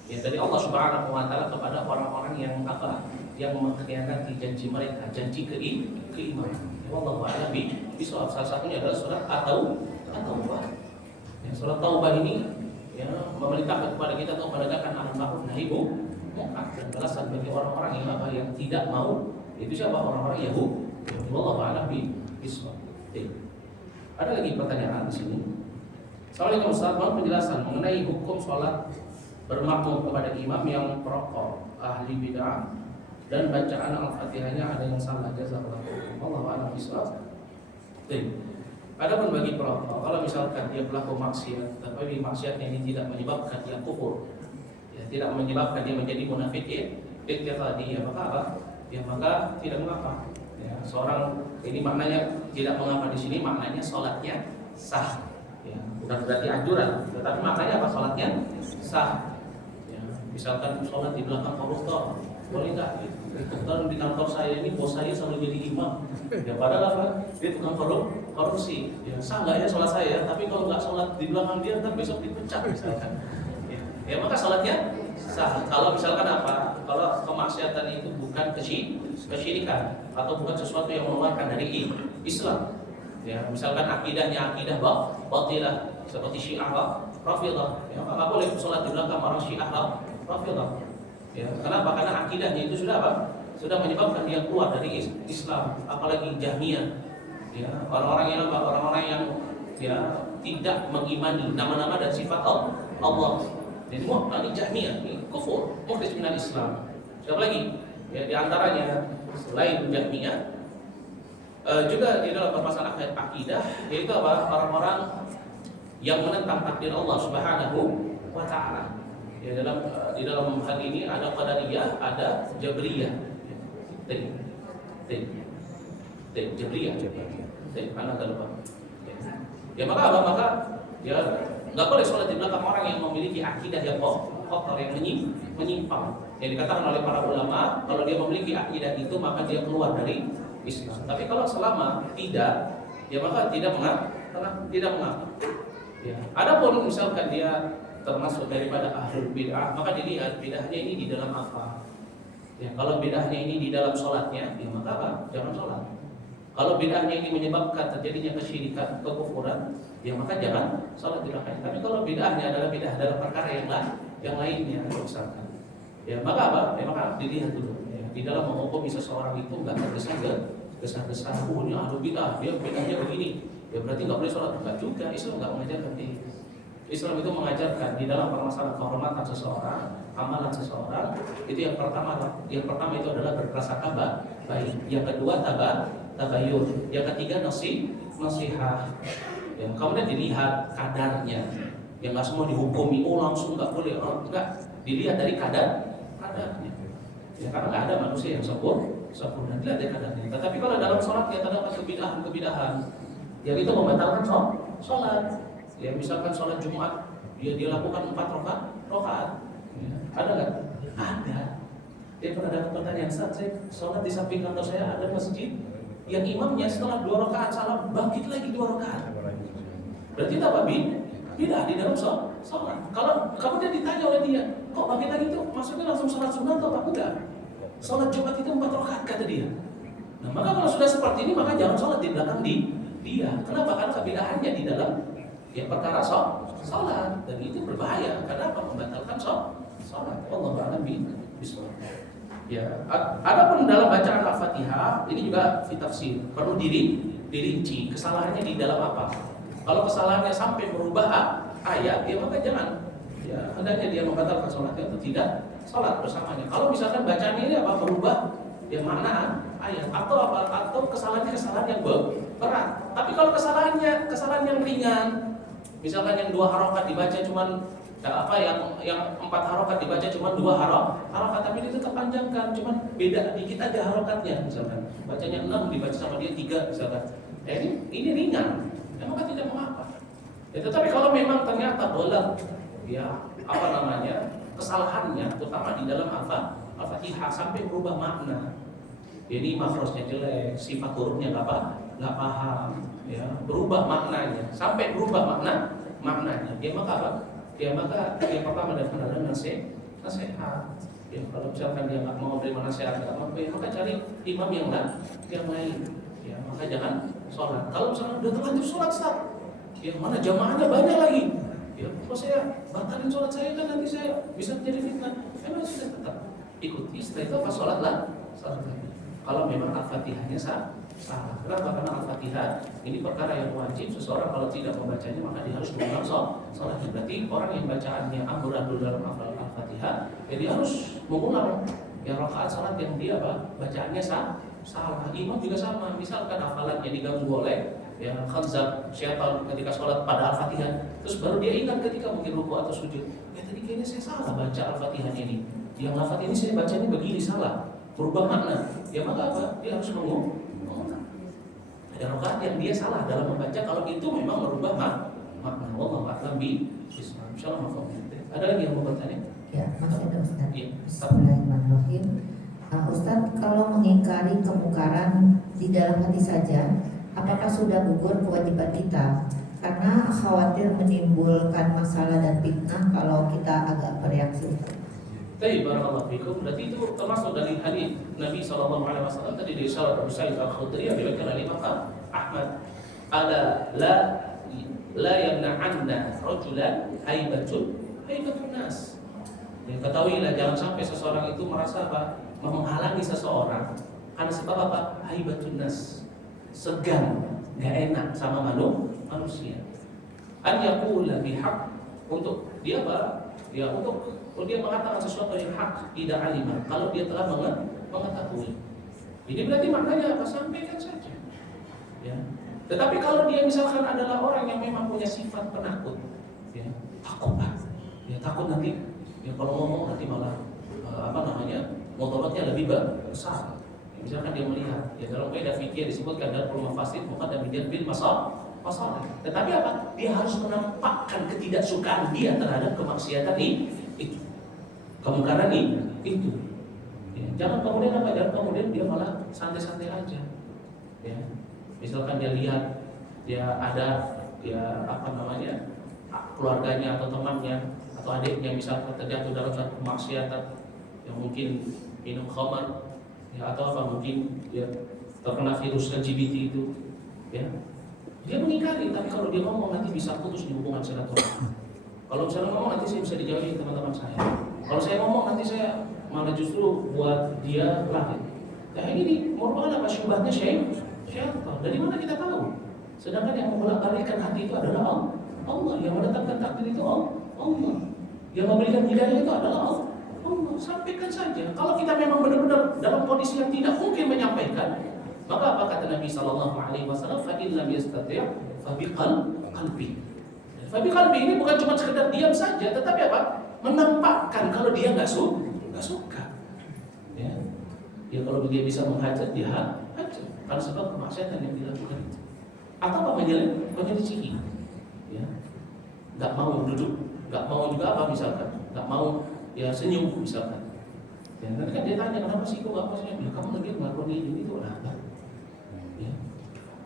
ya dari Allah Subhanahu wa taala kepada orang-orang yang apa? Yang mengkhianati janji mereka, janji keimanan. Wallahu a'lam bishawab. Salah satunya adalah surat At-Taubah. Ya, surat Taubah ini ya memerintahkan kepada kita untuk menegakkan amar ma'ruf nahi munkar dan balasan bagi orang-orang yang apa, yang tidak mau. Itu siapa? Orang-orang Yahudi. Wallahu a'lam bishawab. Ada lagi pertanyaan di sini. Assalamualaikum Ustaz, mohon penjelasan mengenai hukum sholat bermakmum kepada imam yang perokok, ahli bid'ah, dan bacaan Al-Fatihahnya ada yang salah. Jazakallahu khairan. Wallahu a'lam bishawab. Adapun bagi perokok, kalau misalkan dia pelaku maksiat, tapi maksiatnya ini tidak menyebabkan dia kufur, ya, tidak menyebabkan dia menjadi munafik ya tadi, ya maka apa? Ya maka tidak mengapa. Ya, seorang ini maknanya tidak mengapa di sini, maknanya sholatnya sah. Ya, bukan berarti anjuran, tetapi maknanya apa? Sholatnya sah. Ya, misalkan sholat di belakang koruptor, boleh nggak? Kebetulan di kantor saya ini bos saya selalu jadi imam. Ya padahal apa? Dia tukang korupsi. Ya sah nggak ya sholat saya? Tapi kalau nggak sholat di belakang dia, ntar besok dipecat misalkan. Ya maka sholatnya sah. Kalau misalkan apa? Kalau kemaksiatan itu bukan kesyirikan atau bukan sesuatu yang mengeluarkan dari Islam. Ya misalkan akidahnya akidah batilah seperti Syiah Rafidhah. Ya maka nggak boleh sholat di belakang orang Syiah Rafidhah. Ya, kenapa? Karena akidahnya itu sudah apa? Sudah menyebabkan dia keluar dari Islam, apalagi Jahmiyah. Ya, orang-orang yang apa? Orang-orang yang ya tidak mengimani nama-nama dan sifat Allah. Jadi ini Jahmiyah, ini kufur, mukhrij minal Islam. Siapa lagi? Ya, di antaranya selain Jahmiyah juga di dalam permasalahan akidah, yaitu apa? Orang-orang yang menentang takdir Allah Subhanahu wa taala. Ya, di dalam hal ini ada Qadariyah, ada Jabriyah. Jabriyah. Anak lupa. Ya maka apa? Maka ya nggak boleh sholat di belakang orang yang memiliki akidah yang kotor, yang menyimpang. Yang dikatakan oleh para ulama, kalau dia memiliki akidah itu maka dia keluar dari Islam. Tapi kalau selama tidak, ya maka tidak mengapa. Ya. Adapun misalkan dia termasuk daripada ahlul bid'ah, maka dilihat bid'ahnya ini di dalam apa. Ya, kalau bid'ahnya ini di dalam sholatnya, ya maka apa? Jangan sholat. Kalau bid'ahnya ini menyebabkan terjadinya kesyirikan, kekufuran, ya maka jangan sholat bid'ahnya. Tapi kalau bid'ahnya adalah bid'ah dalam perkara yang lainnya, misalkan, ya maka apa? Ya maka dilihat dulu. Ya, di dalam menghukumi seseorang itu nggak tergesa-gesa. Ini ahlul bid'ah, dia bid'ahnya begini. Ya berarti nggak boleh sholat. Enggak juga. Islam nggak mengajarkan itu. Islam itu mengajarkan di dalam permasalahan kehormatan seseorang, amalan seseorang, itu yang pertama itu adalah berprasangka baik, yang kedua tabayun, yang ketiga nasihat. Yang kemudian dilihat kadarnya, yang nggak semua dihukumi, langsung nggak boleh, enggak, dilihat dari kadarnya. Ya karena nggak ada manusia yang sempurna, dilihat dari kadarnya. Tetapi kalau dalam sholat ya terdapat kebidahan, yang itu membatalkan sholat. Ya misalkan sholat Jumat dia lakukan 4 rakaat. Ya, ada nggak? Ada. Dia pernah dapat pertanyaan, saat saya sholat di samping kantor saya ada masjid yang imamnya setelah 2 rakaat salam bangkit lagi 2 rakaat. Berarti itu apa? Bid'ah di dalam sholat. Kalau kemudian ditanya oleh dia, kok bangkit lagi itu? Maksudnya langsung sholat sunat atau apa? Enggak. Sholat Jumat itu 4 rakaat kata dia. Nah maka kalau sudah seperti ini maka jangan sholat di belakang dia. Kenapa? Karena kebidahannya di dalam ya perkara sholat, dan itu berbahaya. Kenapa? Membatalkan sholat. Wallahu a'lam bishawab. Ya, adapun dalam bacaan Al-Fatihah ini juga fitafsir, perlu dirinci kesalahannya di dalam apa. Kalau kesalahannya sampai merubah ayat, ya maka jangan. Ya, hendaknya dia membatalkan sholatnya atau tidak sholat bersamanya. Kalau misalkan bacaannya ini apa berubah ya makna ayat atau kesalahan yang berat. Tapi kalau kesalahan yang ringan, misalkan yang 2 harokat dibaca cuman apa yang 4 harokat dibaca cuma 2 harokat, tapi dia tetap panjangkan, cuma beda dikit aja harokatnya misalkan. Bacanya 6 dibaca sama dia 3 misalkan. Ini ringan, maka tidak mengapa. Ya, tetapi kalau memang ternyata boleh, ya apa namanya kesalahannya, terutama di dalam Al-Fatihah sampai berubah makna. Jadi makhrajnya jelek, sifat hurufnya nggak paham, ya berubah maknanya, sampai berubah maknanya. Dia maka apa? Yang pertama adalah nasihat. Ya, kalau misalkan dia nggak mau terima nasihat, maka cari imam yang lain. Ya, maka jangan sholat. Kalau misalkan udah terlanjur sholat, yang mana jamaahnya banyak lagi, ya kok saya batalin sholat saya, kan nanti saya bisa menjadi fitnah. Memang sudah tetap ikuti. Setelah itu apa sholat lagi. Kalau memang Al-Fatihahnya salah. Kenapa? Karena Al-Fatihah ini perkara yang wajib. Seseorang kalau tidak membacanya maka dia harus mengulang sholat. Berarti orang yang bacaannya amburadul dalam Al-Fatihah, jadi harus mengulang yang rakaat sholat yang dia bacaannya salah. Imam juga sama. Misalkan hafalannya diganggu oleh yang khanzab syaitan ketika sholat pada Al-Fatihah, terus baru dia ingat ketika mungkin ruku atau sujud, ya tadi kayaknya saya salah baca Al-Fatihah ini. Yang lafaz ini saya bacanya begini salah, berubah makna. Ya maka apa? Dia harus mengulang. Ada rakaat yang dia salah dalam membaca, kalau itu memang merubah makna. Wallahu a'lam bishawab. Insyaallah. Ada lagi yang mau bertanya? Ya, masih ada Ustaz. Ya. Bismillahirrahmanirrahim. Ustaz, kalau mengingkari kemungkaran di dalam hati saja, apakah sudah gugur kewajiban kita? Karena khawatir menimbulkan masalah dan fitnah kalau kita agak bereaksi. Baik, barakallahu fikum. Berarti itu termasuk dari hadis Nabi SAW tadi di Syarat Abu Sa'id Al-Khudri yang diriwayatkan oleh Imam Ahmad. Ala la yamna'anna rajulan haibatun nas. Ya, ketahuilah jangan sampai seseorang itu merasa menghalangi seseorang karena sebab apa? Haibatun nas. Segan, enggak enak sama manusia. An yaqula bihaq, untuk dia Ya untuk dia mengatakan sesuatu yang hak, tidak alimah, kalau dia telah mengetahui. Ini berarti maknanya apa? Sampaikan saja. Ya. Tetapi kalau dia misalkan adalah orang yang memang punya sifat penakut, ya, takut nanti, ya kalau ngomong nanti malah mudaratnya lebih besar. Ya, misalkan dia melihat, ya dalam kaidah fikih disebutkan dalam mafasid muqaddam bil masalih. Tetapi apa? Dia harus menampakkan ketidaksukaan dia terhadap kemaksiatan itu, kemungkaran itu. Ya, jangan kemudian dia malah santai-santai aja. Ya, misalkan dia lihat dia ada keluarganya atau temannya atau adiknya misalkan terjatuh dalam satu kemaksiatan yang mungkin minum khamar, ya atau mungkin dia terkena virus LGBT itu, ya. Dia mengingkari, tapi kalau dia ngomong nanti bisa putus di hubungan silaturahmi. Kalau misalnya ngomong nanti saya bisa dijauhi teman-teman saya. Kalau saya ngomong nanti saya malah justru buat dia lahir. Nah ini merupakan apa? Syubhatnya syaitan. Dari mana kita tahu? Sedangkan yang membolak-balikkan hati itu adalah Allah. Yang menetapkan takdir itu Allah. Yang memberikan hidayah itu adalah Allah. Sampaikan saja. Kalau kita memang benar-benar dalam kondisi yang tidak mungkin menyampaikan, maka apa kata Nabi SAW? Fa in lam yastati' fa bi qalbi. Fa bi qalbi ini bukan cuma sekedar diam saja, tetapi apa? Menampakkan kalau dia nggak suka. Ya. Ya kalau dia bisa menghajar, dia hajar. Karena sebab kemaksiatan yang dilakukan itu. Atau apa? Menyelidiki. Ya. Nggak mau duduk, nggak mau juga apa misalkan, nggak mau ya senyum misalkan. Ya, nanti kan dia tanya kenapa sih kok nggak mau senyum? Ya, kamu lagi melakukan ini itu apa?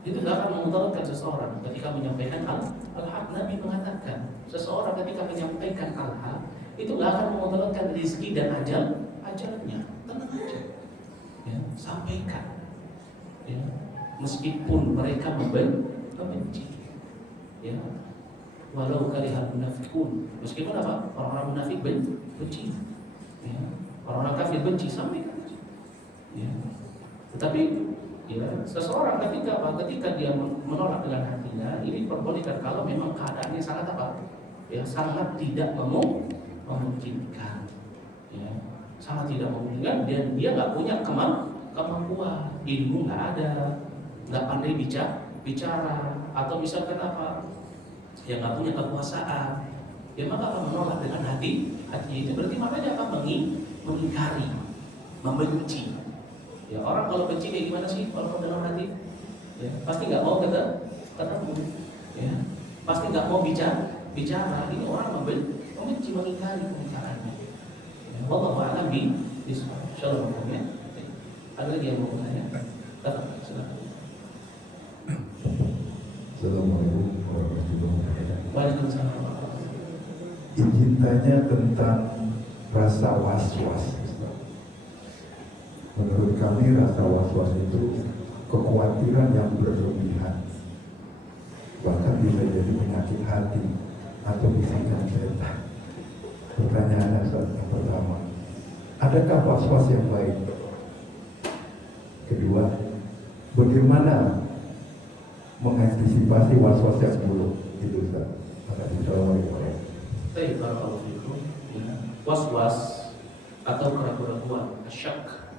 Itu tidak akan memudaratkan seseorang ketika menyampaikan al-haq. Nabi mengatakan seseorang ketika menyampaikan al-haq itu tidak akan memudaratkan rezeki dan ajalnya. Tenang aja, ya, sampaikan, ya, meskipun mereka membenci, ya, walau karihal munafiqun, meskipun apa orang-orang munafik benci, ya, orang-orang kafir benci, sampaikan, ya. Tetapi ya, seseorang ketika dia menolak dengan hatinya, ini diperbolehkan kalau memang keadaannya sangat ya sangat tidak memungkinkan, ya, sangat tidak memungkinkan dan dia nggak punya kemampuan, ilmu nggak ada, nggak pandai bicara, atau misalkan ya nggak punya kekuasaan, ya maka akan menolak dengan hatinya itu. Berarti makanya apa? Mengingkari, membenci. Ya orang kalau benci kayak gimana sih kalau dalam hati? Ya, pasti nggak mau ketemu. Ya, pasti nggak mau bicara. Ini orang membenci, mengingkari pengingkarannya. Ya, wallahu a'lam bishawab. Insyaallah ya. Ada lagi yang mau bertanya? Silakan. Assalamualaikum warahmatullahi wabarakatuh. Waalaikumsalam. Izin tanya tentang rasa was-was. Menurut kami rasa was-was itu kekhawatiran yang berlebihan, bahkan bisa jadi penyakit hati atau bisikan setan. Pertanyaan yang pertama, adakah was-was yang baik? Kedua, bagaimana mengantisipasi was-was yang buruk? Itu Ustaz. Assalamualaikum. Baik, barakallahu fikum. Was-was atau keraguan-keraguan, syak.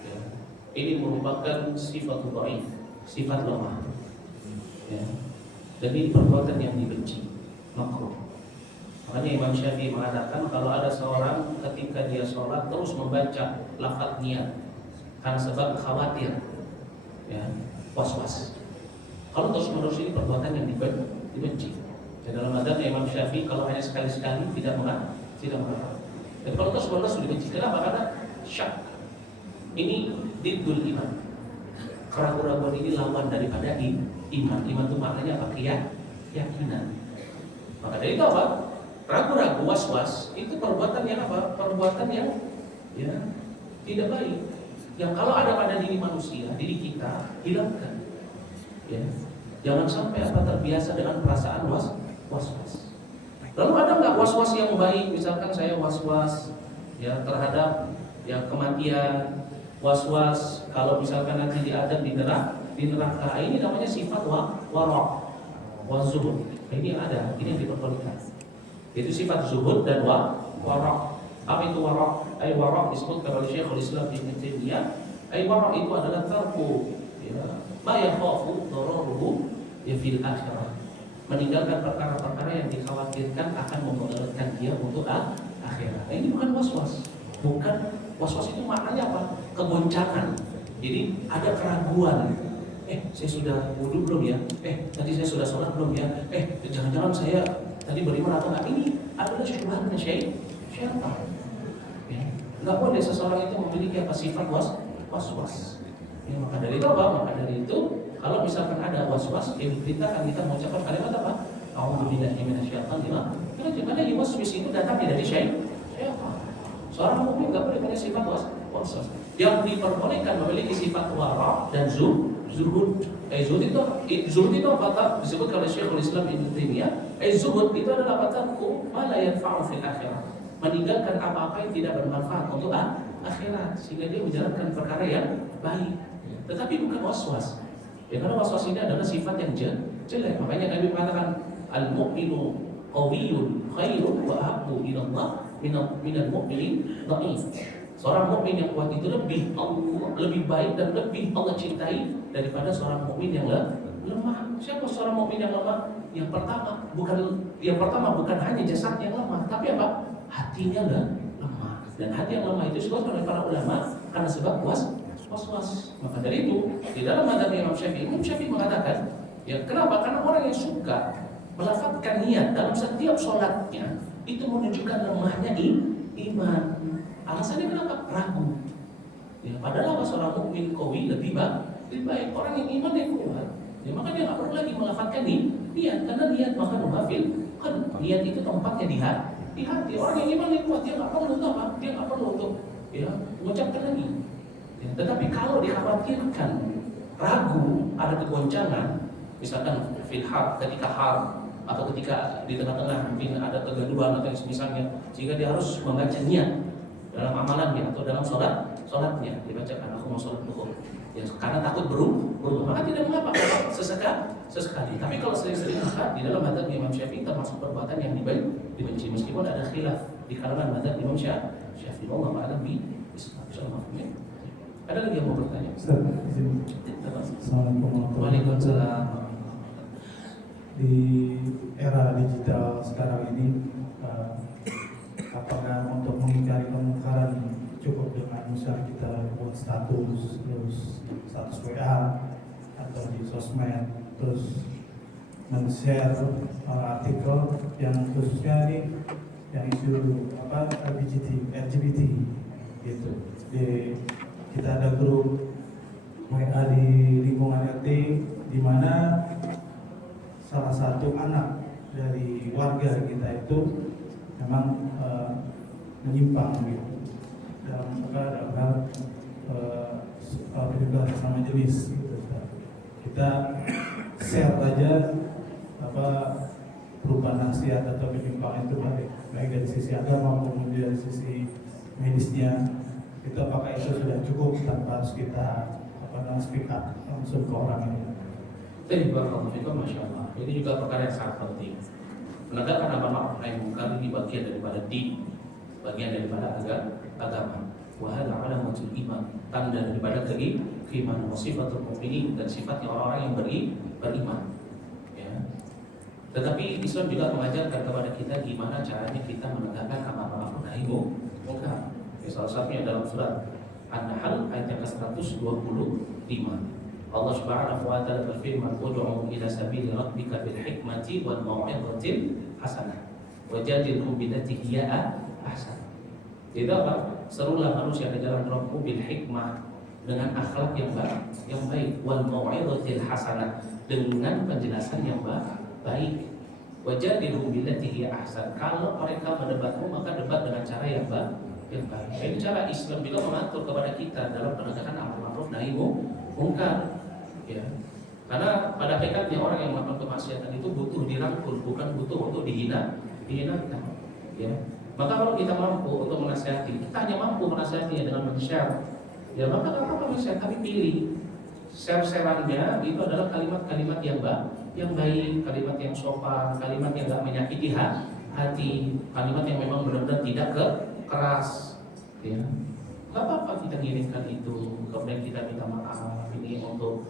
Ya. Ini merupakan sifat dhaif, sifat lemah. Ya. Jadi perbuatan yang dibenci, makruh. Makanya Imam Syafi'i mengatakan kalau ada seorang ketika dia sholat terus membaca lafaz niat karena sebab khawatir, ya, was-was. Kalau terus-menerus ini perbuatan yang dibenci. Dan dalam mazhab Imam Syafi'i kalau hanya sekali-sekali tidak mengapa. Dan kalau terus-menerus dibenci, kenapa? Karena syak. Ini diddul iman. Keraguan-keraguan ini lawan daripada iman. Iman itu maknanya apa? Keyakinan. Maka dari itu apa? Ragu-ragu, was-was itu perbuatan yang apa? Perbuatan yang ya tidak baik. Yang kalau ada pada diri manusia, diri kita, hilangkan. Ya. Jangan sampai apa terbiasa dengan perasaan was-was. Lalu ada nggak was-was yang baik? Misalkan saya was-was ya terhadap ya kematian, was-was kalau misalkan nanti diadab di neraka. Ini namanya sifat waraq, wazuhud. Ini yang ada, ini yang diperbolehkan. Itu sifat zuhud dan waraq. Apa itu waraq? Waraq disebutkan oleh Syekhul Islam Ibnu Taimiyah. Waraq itu adalah tarku ya ma yakhafu dararuhu ya fil akhirah. Meninggalkan perkara-perkara yang dikhawatirkan akan memudaratkan dia untuk akhirat. Ini bukan was-was. Bukan was-was itu maknanya apa? Kegoncangan. Jadi ada keraguan. Saya sudah wudu belum ya? Tadi saya sudah sholat belum ya? Jangan-jangan saya tadi beriman atau enggak? Ini adalah syubhat syaitan. Enggak boleh seseorang itu memiliki apa sifat was-was. Ya, maka dari itu apa? Maka dari itu kalau misalkan ada was-was, yang diperintahkan kita mengucapkan kalimat apa? A'udzubillahi minasyaitonir rajim. Karena waswas itu datang dari syaitan. Seorang mukmin enggak boleh punya sifat was-was. Yang diperbolehkan memiliki sifat wara dan zuhud. Zuhud itu apa? Disebut oleh Syekhul Islam Ibnu Taimiyah. Zuhud itu adalah kataku ma la yanfa'u fil akhirah. Meninggalkan apa-apa yang tidak bermanfaat untuk akhirat sehingga dia menjalankan perkara yang baik. Tetapi bukan was-was. Ya, karena was-was ini adalah sifat yang jelek. Makanya Nabi mengatakan al-mu'minu qawiyyun khairun wa ahabbu ila Allah minal mu'minin dhaif. Seorang mukmin yang kuat itu lebih baik dan lebih Allah cintai daripada seorang mukmin yang lemah. Siapa seorang mukmin yang lemah? Yang pertama bukan hanya jasadnya yang lemah, tapi apa? Hatinya lemah. Dan hati yang lemah itu disebut oleh para ulama karena sebab was-was. Maka dari itu di dalam mazhab Imam Syafi'i mengatakan, ya kenapa? Karena orang yang suka melafazkan niat dalam setiap sholatnya itu menunjukkan lemahnya iman. Alasannya kenapa? Ragu. Ya, padahal seorang mukmin qawi lebih baik. Orang yang iman yang kuat. Ya, maka dia nggak perlu lagi melafazkan niat karena niat maka muhafil. Kan niat itu tempatnya di hati. Orang yang iman yang kuat dia nggak perlu untuk apa? Dia nggak perlu untuk ya mengucapkan lagi. Ya, tetapi kalau dikhawatirkan ragu, ada kegoncangan, misalkan filhab ketika hal atau ketika di tengah-tengah mungkin ada kegaduhan atau misalnya, sehingga dia harus membaca niat dalam amalannya atau dalam sholatnya dibacakan aku mau sholat duhur ya karena takut berubah maka tidak mengapa sesekali. Tapi kalau sering-sering maka di dalam mazhab Imam Syafi'i termasuk perbuatan yang dibenci meskipun ada khilaf di kalangan mazhab Imam Syafi'i. Wallahu a'lam bishawab. Ada lagi yang mau bertanya? Assalamualaikum warahmatullahi wabarakatuh. Waalaikumsalam. Di era digital sekarang ini apakah untuk mengingkari kemungkaran cukup dengan misal kita buat status, terus status WA atau di sosmed, terus men-share artikel yang khususnya ini yang isu LGBT gitu. Kita ada grup WA di lingkungan RT di mana salah satu anak dari warga kita itu memang menyimpang gitu dalam hal perlindungan sesama jenis gitu. Kita share aja perubahan nasihat atau penyimpangan itu baik dari sisi agama maupun dari sisi medisnya, itu apakah itu sudah cukup tanpa harus kita speak up langsung ke orang ini? Jadi barakallahu fikum, masya Allah. Ini juga perkara yang sangat penting. Menegakkan amar ma'ruf nahi munkar ini bagian daripada din, bagian daripada agama. Wa hadza alamatul iman, tanda daripada keimanan, sifatul mukminin, dan sifatnya orang-orang yang beriman. Ya. Tetapi Islam juga mengajarkan kepada kita gimana caranya kita menegakkan amar ma'ruf nahi munkar. Ya, salah satunya dalam surat An-Nahl ayat yang ke-125. Allah Subhanahu wa taala berfirman, "Ud'u ila sabili rabbika bil hikmati wal mau'izatil hasanah wajadilhum billati hiya ahsan." Itu apa? Serulah manusia ke jalan Rabbmu bil hikmah, dengan akhlak yang baik, wal mau'izatil hasanah, dengan penjelasan yang baik. Wajadilhum billati hiya ahsan. Kalau mereka mendebatmu, maka debat dengan cara yang baik. Ini cara Islam juga mengatur kepada kita dalam penegakan amar ma'ruf nahi munkar. Ya, karena pada hakikatnya orang yang melakukan kemaksiatan itu butuh dirangkul, bukan butuh untuk dihinakan. Ya, maka kalau kita mampu untuk menasihati, kita hanya mampu menasihatinya dengan men-share. Ya, maka nggak apa-apa men-share, tapi pilih share-sharannya itu adalah kalimat-kalimat yang baik, kalimat yang sopan, kalimat yang nggak menyakiti hati, kalimat yang memang benar-benar tidak keras. Ya, nggak apa-apa kita ngirimkan itu, kemudian kita minta maaf ini untuk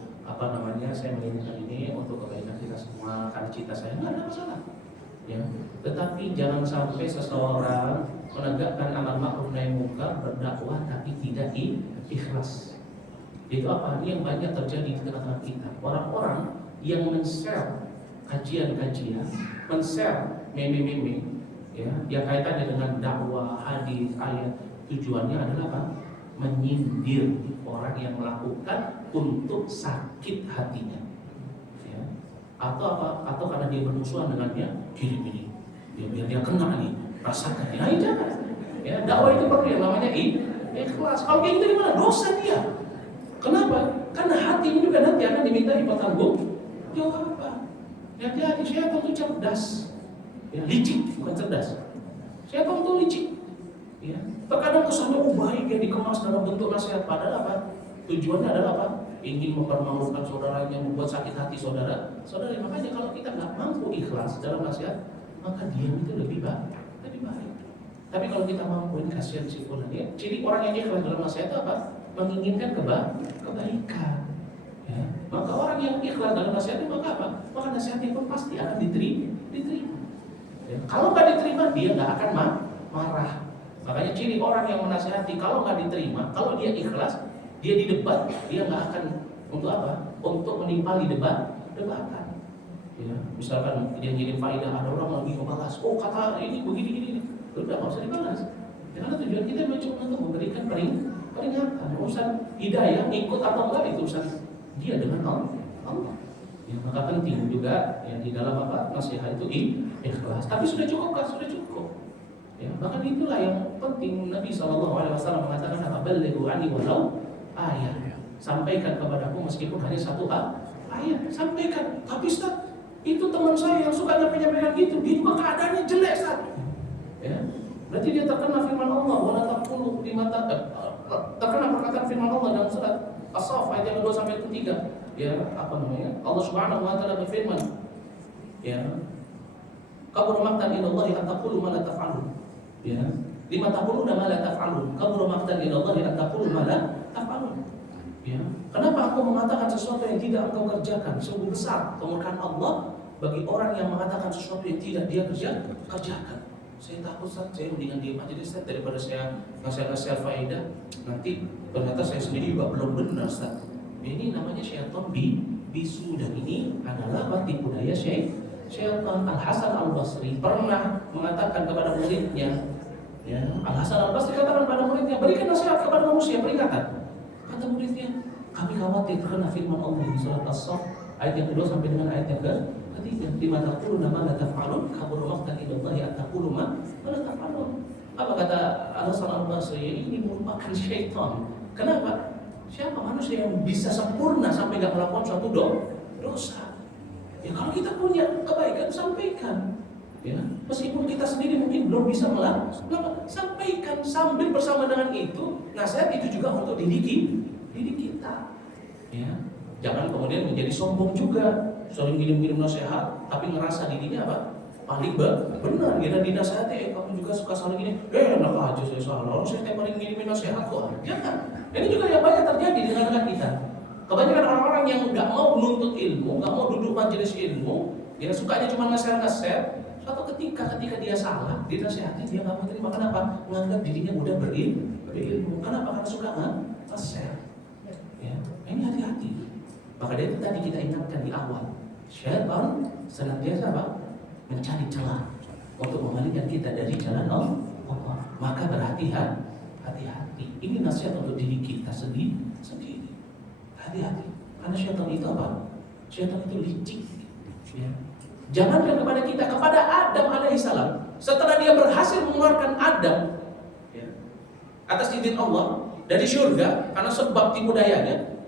saya menginginkan ini untuk kebaikan kita semua karena cinta saya, nggak ada masalah. Ya, tetapi jangan sampai seseorang menegakkan amar ma'ruf nahi munkar, berdakwah tapi tidak ikhlas. Itu apa? Ini yang banyak terjadi di tengah-tengah kita. Orang-orang yang men-share kajian-kajian, men-share meme-meme, ya, yang kaitannya dengan dakwah, hadis, ayat, tujuannya adalah apa? Menyindir orang yang melakukan untuk sakit hatinya, ya. Atau apa? Atau karena dia bermusuhan dengannya, gini-gini, ya, biar dia kena nih, rasakan. Ya, jangan. Ya, dakwah itu perlu yang namanya ikhlas. Kalau kayak gitu gimana? Dosa dia. Kenapa? Karena hati ini juga nanti akan diminta bertanggung jawab. Hati-hati, syaitan itu cerdas, ya, licik, bukan cerdas. Syaitan itu licik. Ya, terkadang kesannya baik yang dikemas dalam bentuk nasihat, padahal apa? Tujuannya adalah apa? Ingin mempermalukan saudaranya, membuat sakit hati saudara. Makanya kalau kita nggak mampu ikhlas dalam nasihat, maka diam itu lebih baik. Tapi kalau kita mampu, ini kasihan si fulan, ya. Ciri orang yang ikhlas dalam nasihat itu apa? Menginginkan kebaikan. Ya. Maka orang yang ikhlas dalam nasihat itu maka apa? Maka nasihatnya pun pasti akan diterima. Ya. Kalau nggak diterima, dia nggak akan marah. Makanya ciri orang yang menasihati kalau nggak diterima, kalau dia ikhlas, dia di debat, dia nggak akan untuk apa? Untuk menimpali debatan. Ya, misalkan dia ngirim faedah, ada orang lagi membalas, oh kata ini begini, udah nggak usah dibalas. Ya, karena tujuan kita cuma untuk memberikan peringatan. Urusan hidayah, ikut atau enggak itu urusan dia dengan Allah. Ya, maka penting juga yang di dalam apa? Nasihat itu ikhlas. Tapi sudah cukup kan? Sudah cukup. Ya, bahkan itulah yang penting. Nabi SAW mengatakan, "Balighu anni walau ayat." Sampaikan kepadaku meskipun hanya satu ayat. Sampaikan. Tapi Ustaz, itu teman saya yang suka nyampe-nyampekan gitu, dia juga keadaannya jelek, Ustaz. Ya. Berarti dia terkena firman Allah, wala taqulu terkena perkataan firman Allah dalam surat As-Saff ayat yang 2 sampai 3. Ya, Allah Subhanahu wa taala berfirman, ya, kabur maqtan ilallahi an taqulu ma la taf'alun. Ya, lima taquluna ma la taf'alun. Kabur maqtan ilallahi an taqulu ma la taf'alun. Ya, kenapa aku mengatakan sesuatu yang tidak engkau kerjakan? Sungguh besar kemurkaan Allah bagi orang yang mengatakan sesuatu yang tidak dia kerjakan. Saya takut Ustaz, saya mendingan diam aja deh Ustaz, daripada saya ngasih faedah. Nanti ternyata saya sendiri juga belum benar Ustaz. Ini namanya syaitan bisu, dan ini adalah tipu daya syaitan. Al-Hasan Al-Basri pernah mengatakan kepada muridnya, ya, Al-Hasan Al-Basri katakan kepada muridnya, berikan nasihat kepada manusia, peringatan. Kata muridnya, kami khawatir karena firman Allah di surat As-Saff ayat yang kedua sampai dengan ayat yang ketiga, lima taquluna ma la taf'alun, kabura maqtan indallahi an taqulu ma la taf'alun. Apa kata Al-Hasan Al-Basri? Ini merupakan syaitan. Kenapa? Siapa manusia yang bisa sempurna sampai gak melakukan suatu dosa? Ya kalau kita punya kebaikan, sampaikan. Ya, meskipun kita sendiri mungkin belum bisa melakukan, sampaikan. Sambil bersama dengan itu, nasihat itu juga untuk diri kita. Ya, jangan kemudian menjadi sombong juga, sering ngirim nasihat, tapi ngerasa dirinya apa? Paling benar. Kita dinasihati, kamu juga suka saling gini, enak aja saya salah. Orang saya tiap hari ngirimin nasihat kok. Jangan. Ini juga yang banyak terjadi di tengah-tengah kita. Kebanyakan orang-orang yang nggak mau menuntut ilmu, nggak mau duduk majelis ilmu, dia sukanya cuma nge-share. Suatu ketika dia salah, dinasihati, dia nggak mau terima. Kenapa? Menganggap dirinya mudah berilmu. Kenapa? Karena suka nge-share. Ya, ini hati-hati. Maka dari itu tadi kita ingatkan di awal, syaitan senantiasa apa? Mencari celah untuk mengalihkan kita dari jalan Allah. Maka berhati-hati. Ini nasihat untuk diri kita sendiri. Hati-hati. Karena syaitan itu apa? Syaitan itu licik. Ya. Jangankan kepada kita, kepada Adam alaihissalam. Setelah dia berhasil mengeluarkan Adam, ya, atas izin Allah dari surga karena sebab tipu dayanya.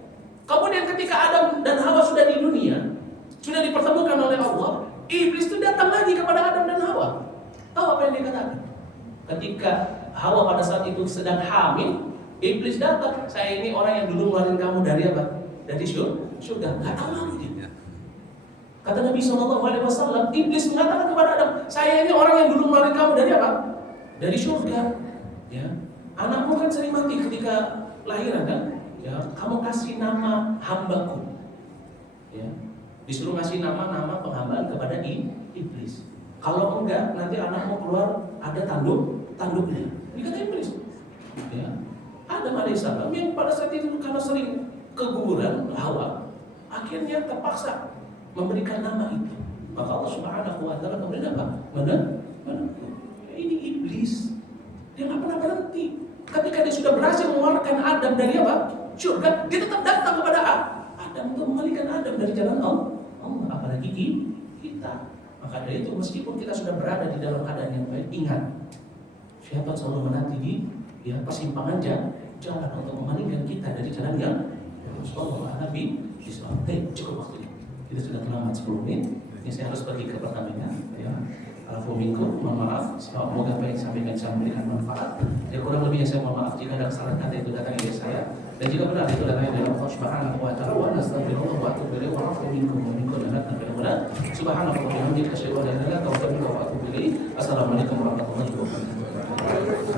Kemudian ketika Adam dan Hawa sudah di dunia, sudah dipertemukan oleh Allah, iblis itu datang lagi kepada Adam dan Hawa. Tahu apa yang dikatakan? Ketika Hawa pada saat itu sedang hamil, iblis datang. Saya ini orang yang dulu ngeluarin kamu dari apa? Dari surga. Gak tahu lagi dia. Kata Nabi SAW, iblis mengatakan kepada Adam, saya ini orang yang dulu ngeluarin kamu dari apa? Dari surga. Ya. Anakmu kan sering mati ketika lahiran kan? Ya, kamu kasih nama hambaku. Ya. Disuruh kasih nama penghambaan kepada iblis. Kalau enggak, nanti anakmu keluar ada tanduknya. Ini kata iblis. Ya. Adam alaihissalam yang pada saat itu karena sering keguguran Hawa, akhirnya terpaksa memberikan nama itu. Maka Allah Subhanahu wa taala kemudian apa? Ini iblis. Dia nggak pernah berhenti. Ketika dia sudah berhasil mengeluarkan Adam dari apa? Surga, dia tetap datang kepada Adam untuk mengalihkan Adam dari jalan Allah. Apalagi kita. Maka dari itu meskipun kita sudah berada di dalam keadaan yang baik, ingat, syaitan selalu menanti di persimpangan jalan untuk memalingkan kita dari jalan yang Rasulullah Nabi Islam. Cukup waktu ini. Kita sudah terlambat 10 menit. Ini saya harus pergi ke pertandingan. Ya. Alafu minkum, mohon maaf. Semoga apa yang disampaikan bisa memberikan manfaat. Ya, kurang lebihnya saya mohon maaf jika ada kesalahan kata itu datangnya dari saya. Dan jika benar itu datangnya dari Allah Subhanahu wa taala. Wa nastaghfirullah wa atubu ilaihi wa alafu minkum wa minkum la nabiyuna. Subhanallahi wa bihamdihi asyhadu an la ilaha illa anta astaghfiruka wa atubu ilaihi. Assalamualaikum warahmatullahi wabarakatuh.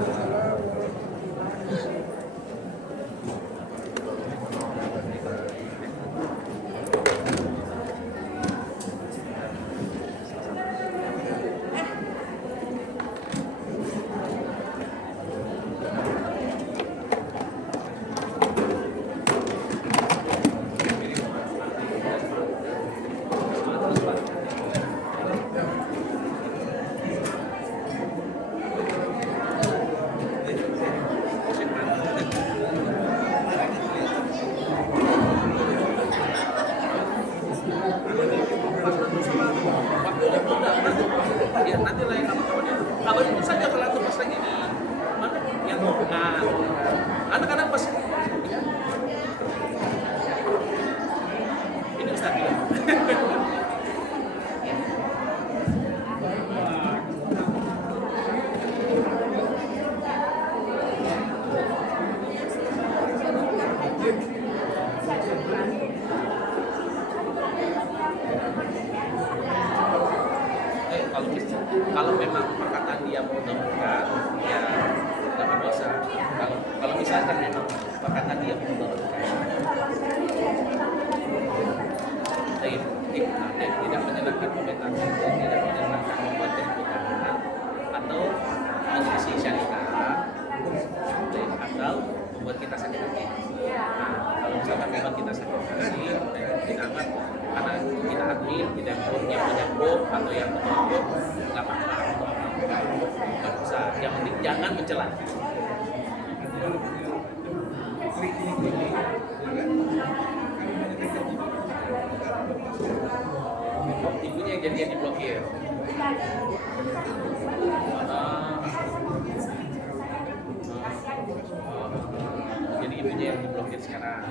Ya nanti lain kabar itu saja kalau tuh pas lagi di mana yang anak-anak pas ini Ustaz bilang. Kalau memang perkataan dia menurunkan, ya nggak berdosa. Kalau misalkan memang perkataan dia menurunkan, tidak menyenangkan komentar, tidak menyenangkan membuat keributan, atau membuat kita sakit hati. Nah, kalau misalkan memang kita sakit hati, kita aman karena kita admin, kita yang punya grup atau yang ketua grup, nggak apa-apa, nggak usah. Yang penting jangan mencela. Oh, ibunya yang jadi diblokir. Jadi ibunya yang diblokir sekarang.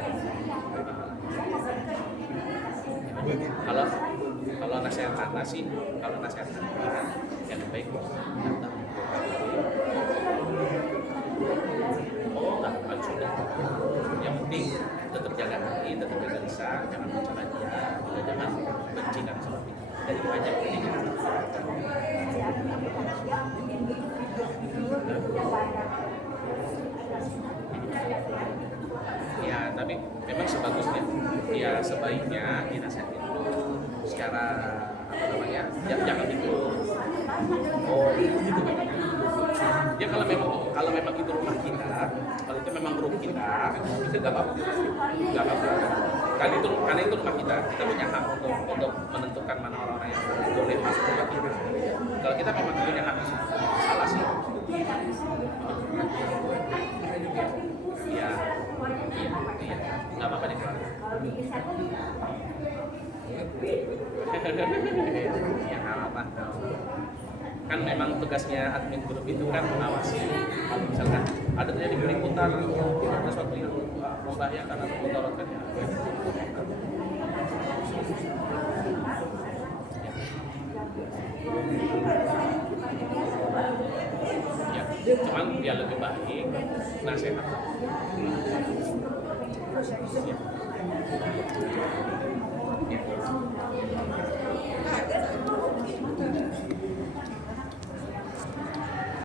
Kalau nasihat Ana sih, kalau nasihat Ana yang baik datang. Nah, sudah. Yang penting tetap jaga hati, tetap jaga lisan, jangan mencela dia, juga jangan benci dan seperti itu. Dari pajak ini. Ya, tapi memang sebagusnya, ya sebaiknya dinasihatin dulu secara apa namanya, jangan itu. Oh, gitu kan? Ya kalau memang itu rumah kita, kalau itu memang grup kita, itu nggak apa-apa, nggak apa-apa. Karena itu rumah kita punya hak untuk menentukan mana orang-orang yang boleh masuk rumah kita. Kalau kita memang punya hak, salah sih. Iya, nggak apa-apa deh. Ya nggak apa-apa. Kan memang tugasnya admin grup itu kan mengawasi. Kalau misalkan ada terjadi keributan atau sesuatu yang membahayakan atau mudaratkan ya. Ya, cuman dia lebih baik nasihat. Ya.